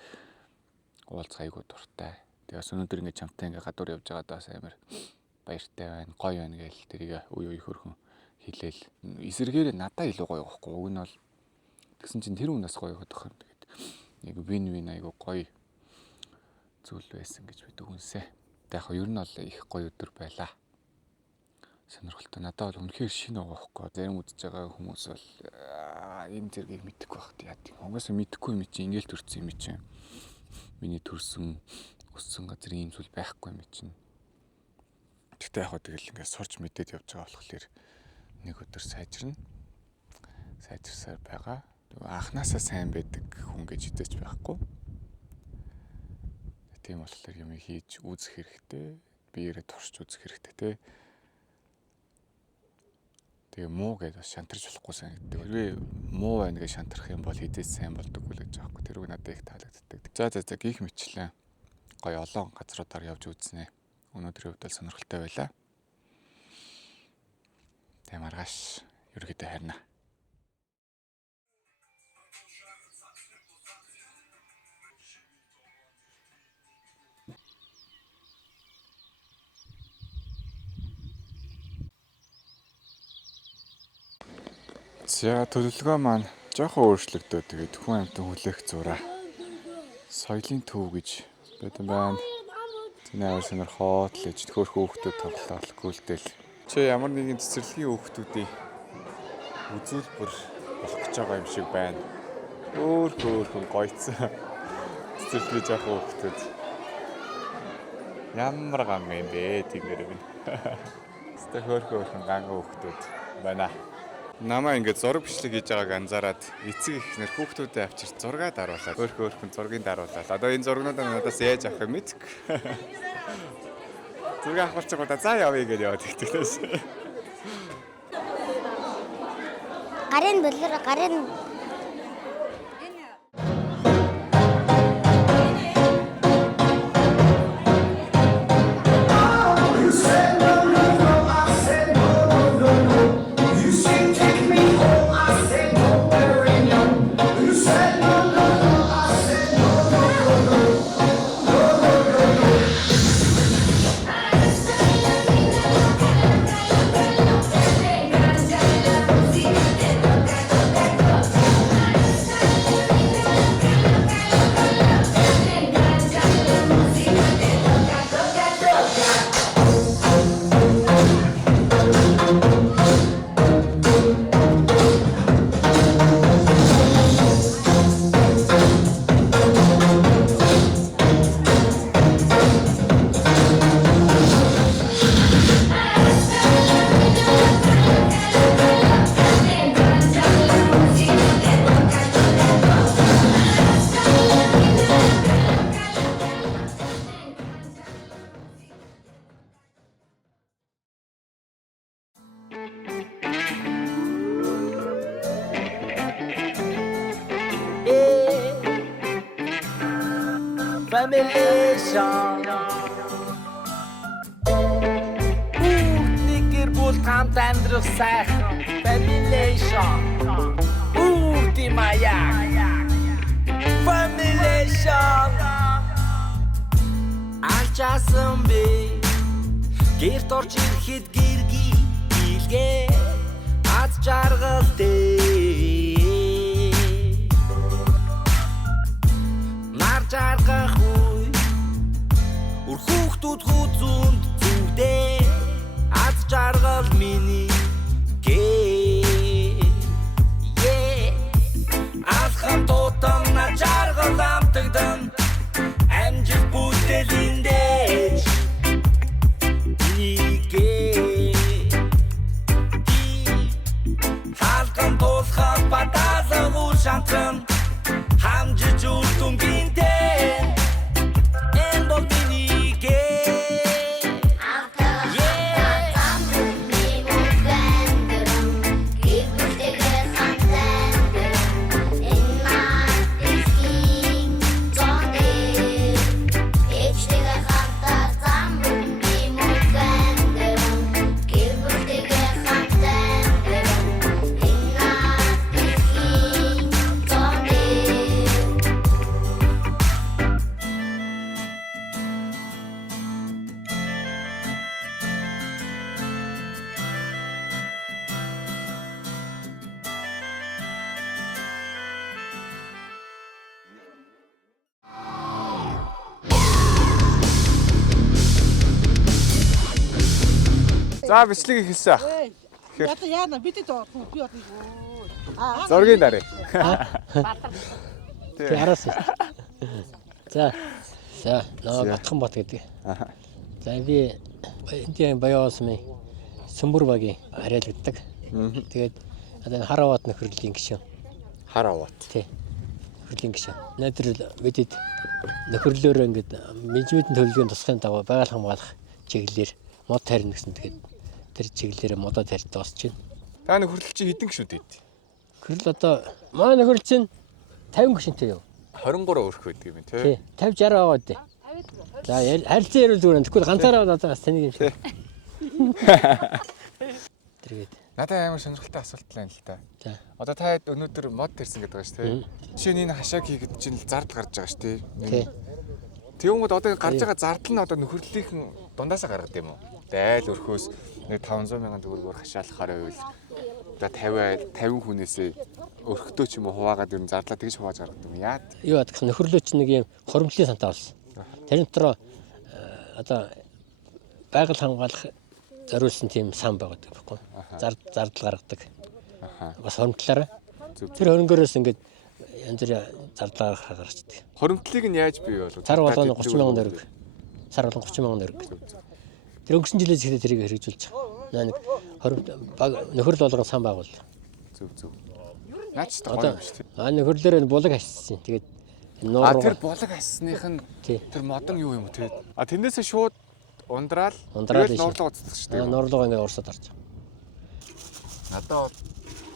уулзах айгуу дуртай. Тэгээ бас өнөөдөр ингээд чамтай ингээд гадуур явж байгаадаа бас амар баяртай байна, гоё байна гээл тэрийг үе хөрхөн хэлээл. Эсэргээр надаа илүү гоё байхгүй. Уг нь бол тэгсэн чинь тэр хүн бас гоё бодох юм. Тэгээд яг вин айгуу гоё зүйл байсан гэж бид үгэнсэ. Тэгээд яг ер нь бол их гоё өдөр байлаа. Сонирхолтой. Надад бол үнэхээр шинэ байгаа байхгүй. Зарим үзэж байгаа хүмүүс бол энэ зэргийг мэдэхгүй байх яа тийм. Угаасаа мэдэхгүй юм чинь ингээл төрсөн юм чинь. Миний төрсөн өссөн газар ийм зүйл байхгүй юм чинь. Тэгтээ яг хөө тэгэл ингээд сурч мэдээд явж байгаа болохоор нэг өдөр сайжирна. Сайжирсаар байгаа. Анханасаа сайн байдаг хүн гэж хэзээч байхгүй. Тийм болохоор юм хийж үзэх хэрэгтэй. Биеэрээ туршиж үзэх хэрэгтэй те. Тэгээ муу гэж бас шантарч болохгүй санагддаг. Хэрвээ муу байна гэж шантарх юм бол хэдээс сайн болдог үл гэж аахгүй. Тэр үг надад их таалагддаг. За гих мэтлээ. Гоё олон газруудаар явж үзнэ. Өнөөдрийн хувьд сонирхолтой байлаа. Тэгээ маргааш ерөөдөө харина. За төлөвлөгөө маань жоохон өөрчлөгдөө. Тэгээд хүн амьтан хүлээх зураа соёлын төв гэж байдаг байна. Тэний сонирхоод л иж төхөрх хүүхдүүд тоглоол гүйлтэл. Чи ямар нэгэн цэцэрлэгийн хүүхдүүдийн үзүүлбэр болох гэж байгаа юм шиг байна. Хөөхөн гоёцсон. Цэцэрлэгийн жоохон хүүхдүүд. Ямар гам юм бэ тиймэр юм. Тэ хөөхөн ганга хүүхдүүд байна. Намаа ингээд зураг бичлэг хийж байгааг анзаараад эцэг эхнэр хүүхдүүдэд авчирч зураг даруулаад хөөхөн зургийг даруулаад одоо энэ зургнуудаа надаас яаж авах юм мэдэх. Зураг авахч удаа за явъя гэж яваад итгэлээс. Гарын болор гарын Family song. тулд хамт амьдрах сайхан Familation Үүдий маяг Familation Алчаасан би гэрт орж ирэхэд гэргий илгээ аз жаргал дээ нар жаргах үе үр хүүхдүүд хүзүүнд зүгдээ аз жаргал миний гээ алхам тутам на жаргал амтагдан амжил бүтээлиндээ халкан тулхан баталгуу шантан хамжиж үрдүн гинтэн энэ бол миний гээ За бичлэг ихэлсэн ах. Яана бид доо би одоо. Зургийн дараа. Тэг араас. За. Наа Батханбат гэдэг. За би энэ Баяосмын Сүмбэр багийн харьяалагддаг. Тэгээд одоо Харават нөхрөлийн гишүүн. Харават. Тий. Нөхрөлийн гишүүн. Надад бидэд нөхрлөөр ингээд менежментийн төлөвлөгөөний тусгай дагуу байгаль хамгаалах чиглэлээр мод тарина гэсэн тэгээд тэр чиглэлээр модод тарьж дуусч байна. Та нөхрөл чи хэдэн гишүүнтэй байд? Нөхрөл одоо манай нөхрөл чинь 50 гишүүнтэй юу? 23 өрх байдаг юм тий. 50 60 байгаа дээ. За харилцан ярил зүгээр. Тэгвэл ганцаараа одоо бас таны юм шиг. Тэгээд надад амар сонирхолтой асуулт байна л та. За. Одоо та хэд өнөөдөр мод тарьсан гэдэг байгаа шүү дээ. Жишээ нь энэ хашааг хийгээд чинь зардал гарч байгаа шүү дээ. Тий. Тэгвэл одоо гарч байгаа зардал нь одоо нөхрөлийнхэн дундаасаа гаргад юм уу? Айл өрхөөс нэг 500 мянган төгрөгөөр хашаалахаар байвал одоо 50 хүнээсээ өрхтөө ч юм уу хуваагаад ер нь зардлаа тэгж хувааж гаргадаг юм яа. Юу адах нөхрлөө ч нэг юм хоромтлын сантаа болсон. Тэрэн дотроо одоо байгаль хамгаалах зориулсан тийм сан байгаад байхгүй. Зардал гаргадаг. Бас хоромтлаараа. Тэр хөрөнгөөрөөс ингээд янз бүрийн зардал гаргацдаг. Хоромтлыг нь яаж бий болов? Сар болгоно 30 мянган төгрөг. Сар болгоно 30 мянган төгрөг. Тэр өнгөрсөн жилээс ихлэ тэрийг хэрэгжүүлж байгаа. Нэг нөхрөл болгон сан байгуул. Зөв. Наач гоё юм шүү дээ. Нөхрлөөр булаг ассан. Тэгээд нуур. Тэр булаг ассных нь тэр модон юу юм уу тэгээд. Тэрнээсээ шууд ундраал нуурлага уцдаг шүү дээ. Нуурлага ингээд урсаад орж. Надад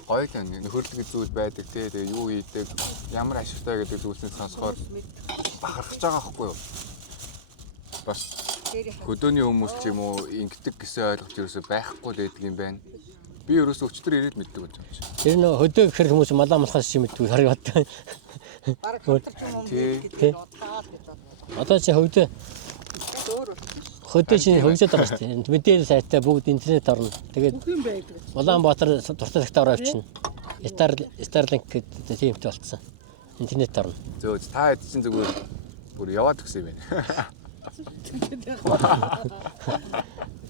гоё тань нөхөрлөг зүйл байдаг тий. Тэгээ юу хийдэг, ямар ашигтай гэдэг зүйлсээ сонсохоор бахархаж байгаа байхгүй юу? Бас хөдөөний хүмүүс ч юм уу ингэдэг гэсэн ойлголт ерөөсөй байхгүй л байдаг юм байна. Би ерөөсөө өчтөр ирээд мэддэг болж байгаа юм. Тэр нөө хөдөө гэхэр хүмүүс малаа малхаас шиг мэддэг харагдав. Тий. Одоо чи хөдөө чинь хөгжөөд байгаа шүү дээ. Мэдээлэл сайтай бүгд интернет орно. Тэгээд Улаанбаатар дуртай цагтаар авчихна. Starlink гэдэг тиймтэй болцсон. Интернет орно. Зөө та хэд чинь зүгээр бүр яваад өгсөн юм байна.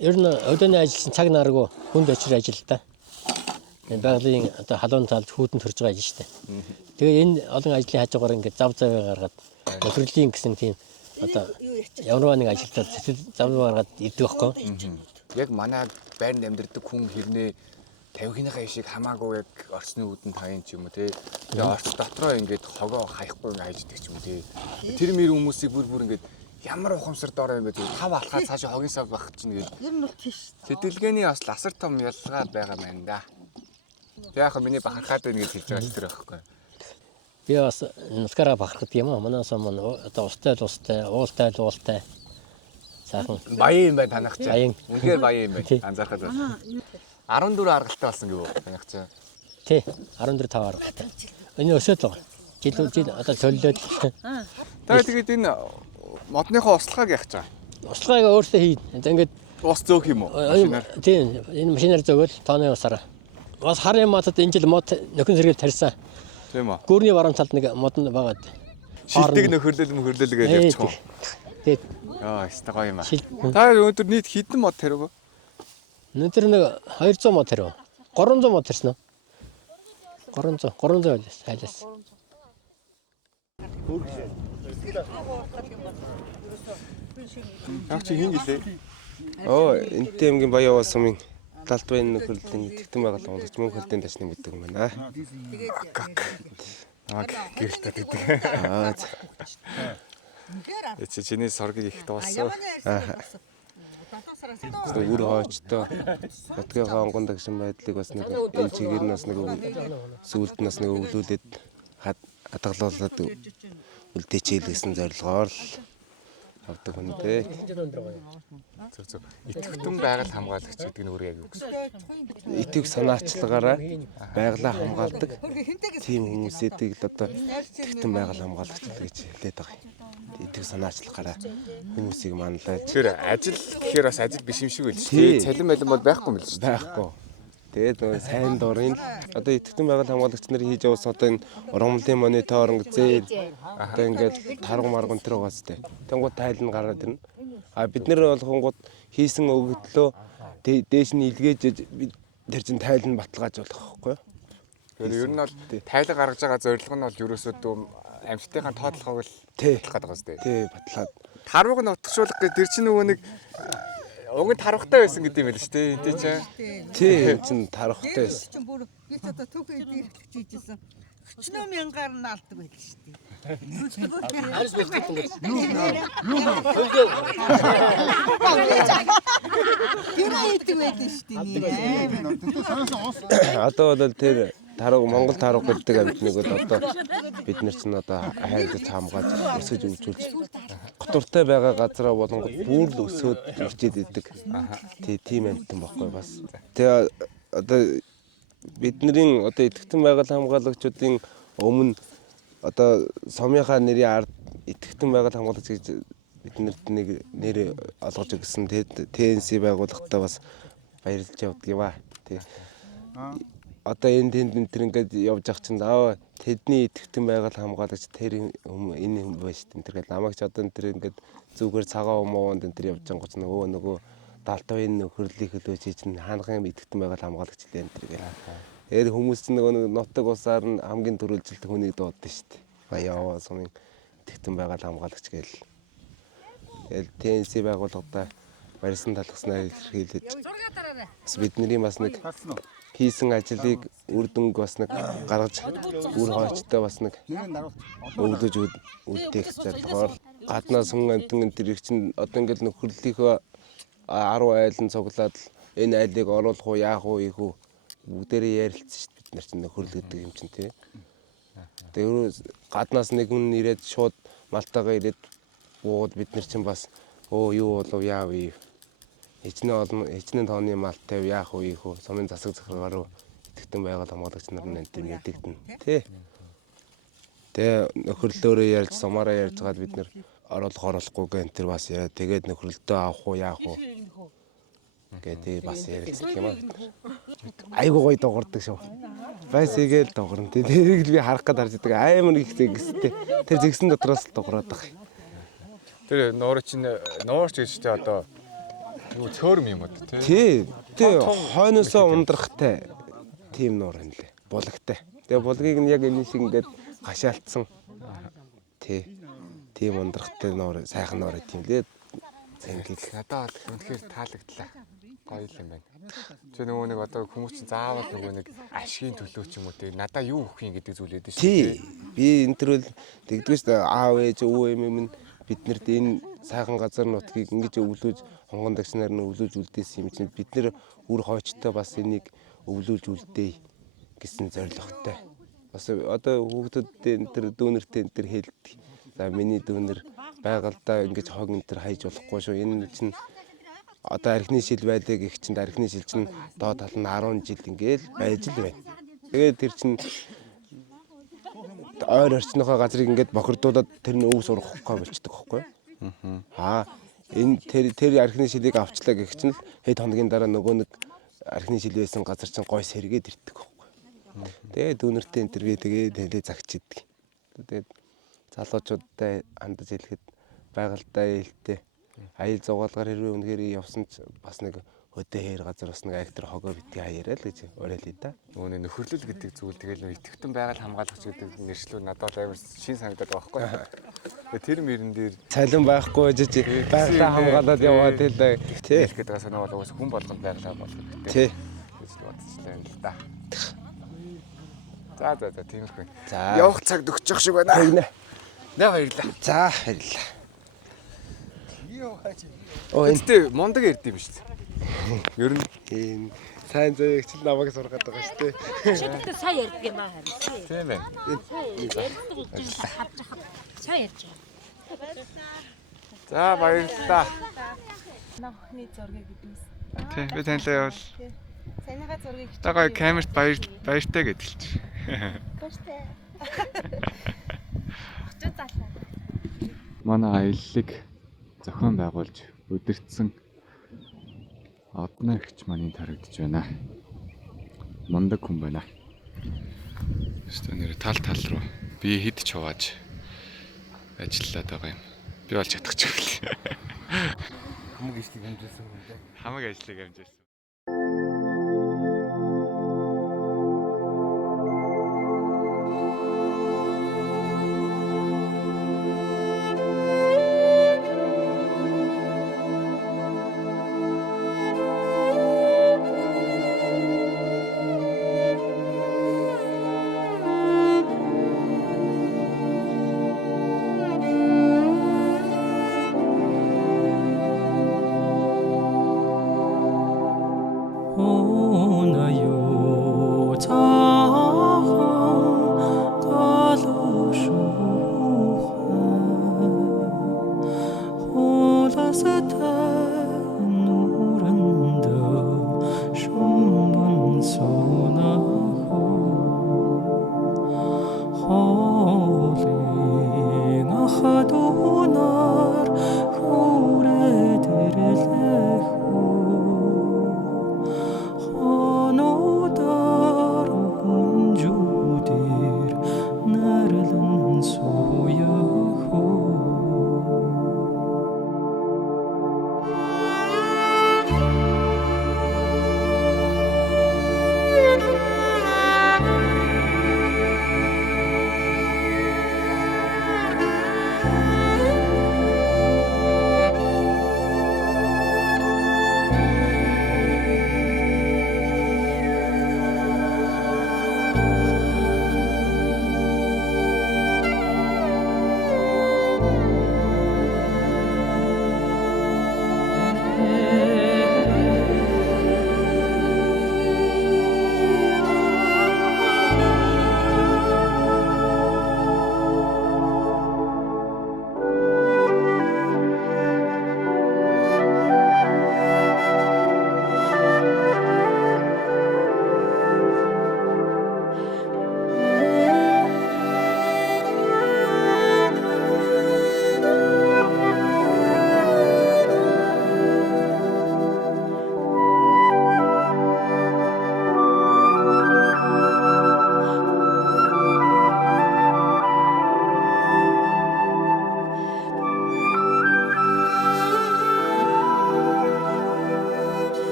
Ер нь өдөөний ажилласан цаг наргүй хүнд очир ажилтаа. Энэ байгалийн одоо халуун талд хүүтэн төрж байгаа ажил шүү дээ. Тэгээ энэ олон ажлын хажуугаар ингээд зав завыг гаргаад нөхрөлийн гэсэн тийм одоо ямар нэг ажилтаа зав гаргаад ирдэг байхгүй. Яг манай байранд амьдардаг хүн хэрнээ 50-ийнхаа ишиг хамаагүй яг орсны үүдэн таян ч юм уу тий. Тэгээ орц дотроо ингээд хогоо хаяхгүй хайждаг ч юм уу тий. Тэр мэр хүмүүсийг бүр ингээд ямар ухамсар дорой юм бэ тий. Тав алхаад цаашаа хогинсаа байх чинь гээд. Ер нь бол тийш. Сэтгэлгээний бас асар том ялгаа байгаа юм да. Тэг яг миний бахархаад байна гэж хэлж байгаа ч тэр байхгүй. Би бас нутгаараа бахархдаг юм аа. Манаас өмнө одоо устай, уултай. сайхан Баян юм байна танах чинь. баян. Үнэхээр баян юм Тий. байна. Анзаархад байна. 14 аргалтай болсон гэв танах чинь. Тий 14 5 гаргатай. Энэ өсөд байгаа. Жил одоо төлөлөөд Тэгээд энэ модныхоо услахааг яах гэж байгаа? услахыг өөртөө хийн. Ингээд Ус зөөх юм уу? Машинаар. тийм энэ машинаар зөөгөл тооны усаараа. Бас харын матад энэ жил мод нөхөн сэргээл тарьсан. Тийм үү. Гүүрний баруун талд нэг мод байгаа. Шилдэг нөхөрлөл гэж явчих уу? Тэгээд Яа, өстой гоё юм аа. шил. Та өнөөдөр нийт хэдэн мод тариав? Өнөөдөр нэг 200 мод тарив. 300 мод тарьсан уу? 300 байлаас хайлаас. Яг чи хин гэлээ. Энтэй аймгийн Баян сумын Талдбайн нөхөрлөлийн итгэдэг байгууллага онгоц мөн хөлдийн дашны мэддэг юм байна. Гэрэлтэй гэдэг. Эцэг чиний соргийг их дууссан. Үр хойчтой Батгийнхаа онгонд гişin байдлыг бас нэг энэ чигээр нь бас нэг сүүлд нь бас нэг өвлүүлээд хадгалуулаад үлдээчихэл гэсэн зорилгоор л авдаг хүн дээ. Зөв. Итгэвчэн байгаль хамгаалагч гэдэг нь өөрөө яг юу гэсэн? Итгэв санаачлагаараа байгалаа хамгаалдаг тийм хүмүүсээдэг л одоо итгэвчэн байгаль хамгаалагч гэж хэлээд байгаа юм. Итгэв санаачлагаараа хүмүүсийг манлайлж. Тэгэхээр ажил гэхээр бас ажил биш юм шиг байл шүү дээ. Цалин малин бол байхгүй юм л шүү дээ. Байхгүй. Тэгээд нөгөө сайн дурын одоо итгэвчэн байгаль хамгаалагч нар хийж явуулсан одоо энэ ургамлын мониторинг зээл одоо ингээд тарга марган тэр угаас тээ. Тэнгууд тайл нь гараад ирнэ. А бид нэр болгонгууд хийсэн өгөгдлөө дээш нь илгээж бид тэр чин тайл нь баталгааж болох байхгүй юу? Тэгэхээр ер нь бол тайлга гаргаж байгаа зорилго нь бол ерөөсөө амьтдынхаа тоотлогоог л батлах гэдэг байна шүү дээ. Тий, баталгаад. Тарваг нь утгашуулах гэж тэр чинь нөгөө нэг уг нь тарвахтай байсан гэдэг юм байл шүү дээ. Энд чинь. Тий, энэ чин тарвахтай байсан. Чи бүр би ч одоо түүх идэх хийжсэн. 40 мянгаар нь алдаг байл шүү дээ. Харис болчих юм гэж. Тэр идэх байл шүү дээ. Одоо бол тэр тарваг Монгол тарваг гэдэг амьтныг бол одоо бид нар чинь одоо хайрлаж хамгааж өсөж өвжүүлж готуртай байгаа газараа болонгод бүр л өсөөд ирчээд идэг. Тийм амьтан баггүй бас. Тэгээ одоо бидний одоо итгэвчэн байгаль хамгаалагчдын өмнө одоо сумынхаа нэрийн ард итгэвчэн байгаль хамгаалагч гэж биднэрт нэг нэр олгож өгсөн ТНС байгууллагатай бас баярлж явдаг юм аа. Тэг. Одоо энэ тэр ингээд явж ах чинь тэдний итгэвчэн байгаль хамгаалагч тэр энэ юм байна шүү дээ. Тэр намайг ч одоо тэр ингээд зүгээр цагаан умуунд энэ явж ангууч нөгөө Талдбайн нөхөрлөлийн хөлөөж чинь хаанхын итгэвчэн байгаль хамгаалагч лээ энэ гэх. Тэр хүмүүс чинь нөгөө нутаг усаар нь хамгийн төрөлжилт хүнийг дууддаг шүү дээ. Баян сумын итгэвчэн байгаль хамгаалагч гээл. Тэгэл ТНС байгууллагатай барьсан талхснаа илэрхийлээд бас бидний бас нэг хийсэн ажлыг үр дүнг бас нэг гаргаж үр хойчтой бас нэг өвлөж үлдээх зорилгоор гаднаас хүн амтан тэр их чинь одоо ингээд нөхөрлөлийнхөө 10 айлын цуглаад энэ айлыг оруулах уу яах уу ийх үү бүгдээрээ ярилцсан шүү дээ бид нар чинь нөхөрлөл гэдэг юм чинь тий. Тэр гаднаас нэгэн ирээд шууд малтагаа ирээд буугаад бид нар чинь бас юу болов яав ий хичнээн тооны малт тавь яах уу ийх үү сумын засаг захиргаар итгэвчэн байгаль хамгаалагч нар энэ төр мэдэгдэн тий. Тэгээ нөхөрлөөрөө ярьж сумаараа ярьж гаад бид нар оруулахгүй гэн тэр бас яриа тэгээд нөхөрлөлтөө авах уу яах уу гэдэг бас ярилцдаг юм аа. Айгуу гоё дуурдаг шүү. Байсгээл дуурна. Тэрийг л би харах гээд харж байгаа. Амар их зэгстэй. Тэр зэгсэн дотроос л дуурайд байгаа. Тэр нуурч гэжтэй одоо юу цөөрм юм уу тий? Тий. Тий. Хойноосоо ундрахтай тийм нуур юм лээ. Булагтай. Тэгээ булгийг нь яг энэ шиг ингээд гашаалтсан. Тий. Тийм ундрахтай нуур сайхан нуур тийм лээ. Цэнгэл. Надад үнэхээр таалагдлаа. Гоё юм байна. Чи нөгөө нэг одоо хүмүүс чинь заавал нөгөө нэг ашигын төлөө ч юм уу тий надаа юу өгөх юм гэдэг зүйл өгдөө шүү дээ. Би энэ төрөл тэгдэггүй шүү дээ. Аав ээж өвөө эм биднэрт энэ сайхан газар нутгийг ингэж өвлөж хонгон дагчнаар нь өвлөж үлдээсэн юм чинь бид нэр үр хойчтой бас энийг өвлөж үлдээе гэсэн зорилготой. Бас одоо хүүхдүүд энэ төр дүүнертэй энэ төр хэлдэг. За миний дүүнер байгальдаа ингэж хог энэ төр хайж болохгүй шүү. Энэ чинь одоо архины шил байдаг их чинь архины шил чинь доод тал нь 10 жил ингээл байж л байна. Тэгээд тэр чинь ойр орчныхоо газрыг ингээд бохирдуулаад тэр нь өв сурахгүй болчихдог байхгүй. Энэ тэр архины шилийг авчлаа гэх чинь хэд хоногийн дараа нөгөө нэг архины шил байсан газар чинь гой сэргээд ирдэг байхгүй. Тэгээд дүүнэртэй энэ төргээ тэгээд хэлээ загч идэг. Тэгээд залуучуудтай хандаж хэлэхэд байгальтай ээлтэй аял зугаалгаар хэрвээ үнэхээр явсан ч бас нэг өдөө хээр газар бас нэг актер хогоо битгий хаяарай л гэж уриалъя да. Нөгөө нөхөрлөл гэдэг зүйл тэгэл нөө идэвхтэн байгаль хамгаалагч гэдэг нэршлүү надад амар шин санагдаад байгаа байхгүй. Тэр мөрөн дээр цалин байхгүй жиж байгалаа хамгаалаад яваад хэлээ. Тий. Хэлэхэд байгаа санаа бол уус хүн болгонд байгалаа болгох гэдэг. Тий. гэж бодчихлаа юм л да. За тиймэрхүү. За. Явах цаг өгчих шиг байна. Тэгнэ. Нэ баярлаа. За баярлаа. Энэтэй мундаг ярд юм шүү дээ. Ер нь энэ сайн зээг ч намайг сургаад байгаа шүү дээ. Шийдэлтэй сайн ярьдаг юм аа харин. тийм ээ. Сайн ярьж байгаа. За баярлалаа. Нохны зургийг гэдээс. Тийм би танилаа явал. Санийхаа зургийг Та гоё камерт баяртай гэдэлж. Баяртай. Очоо залаа. Манай аяллыг зохион байгуулж удирдсан одны агч маань тарагдж байна. Мундаг хүн байна. Өөртөө нэр тал руу би хэд ч хувааж ажиллаад байгаа юм. Би бол чадах ч үгүй. Хамаг ажлыг амжилсан хүн дээ. Хамаг ажлыг амжилсан.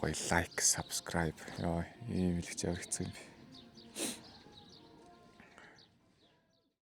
Гоё лайк, subscribe. Яа, ийм л гэж явагдсан юм би.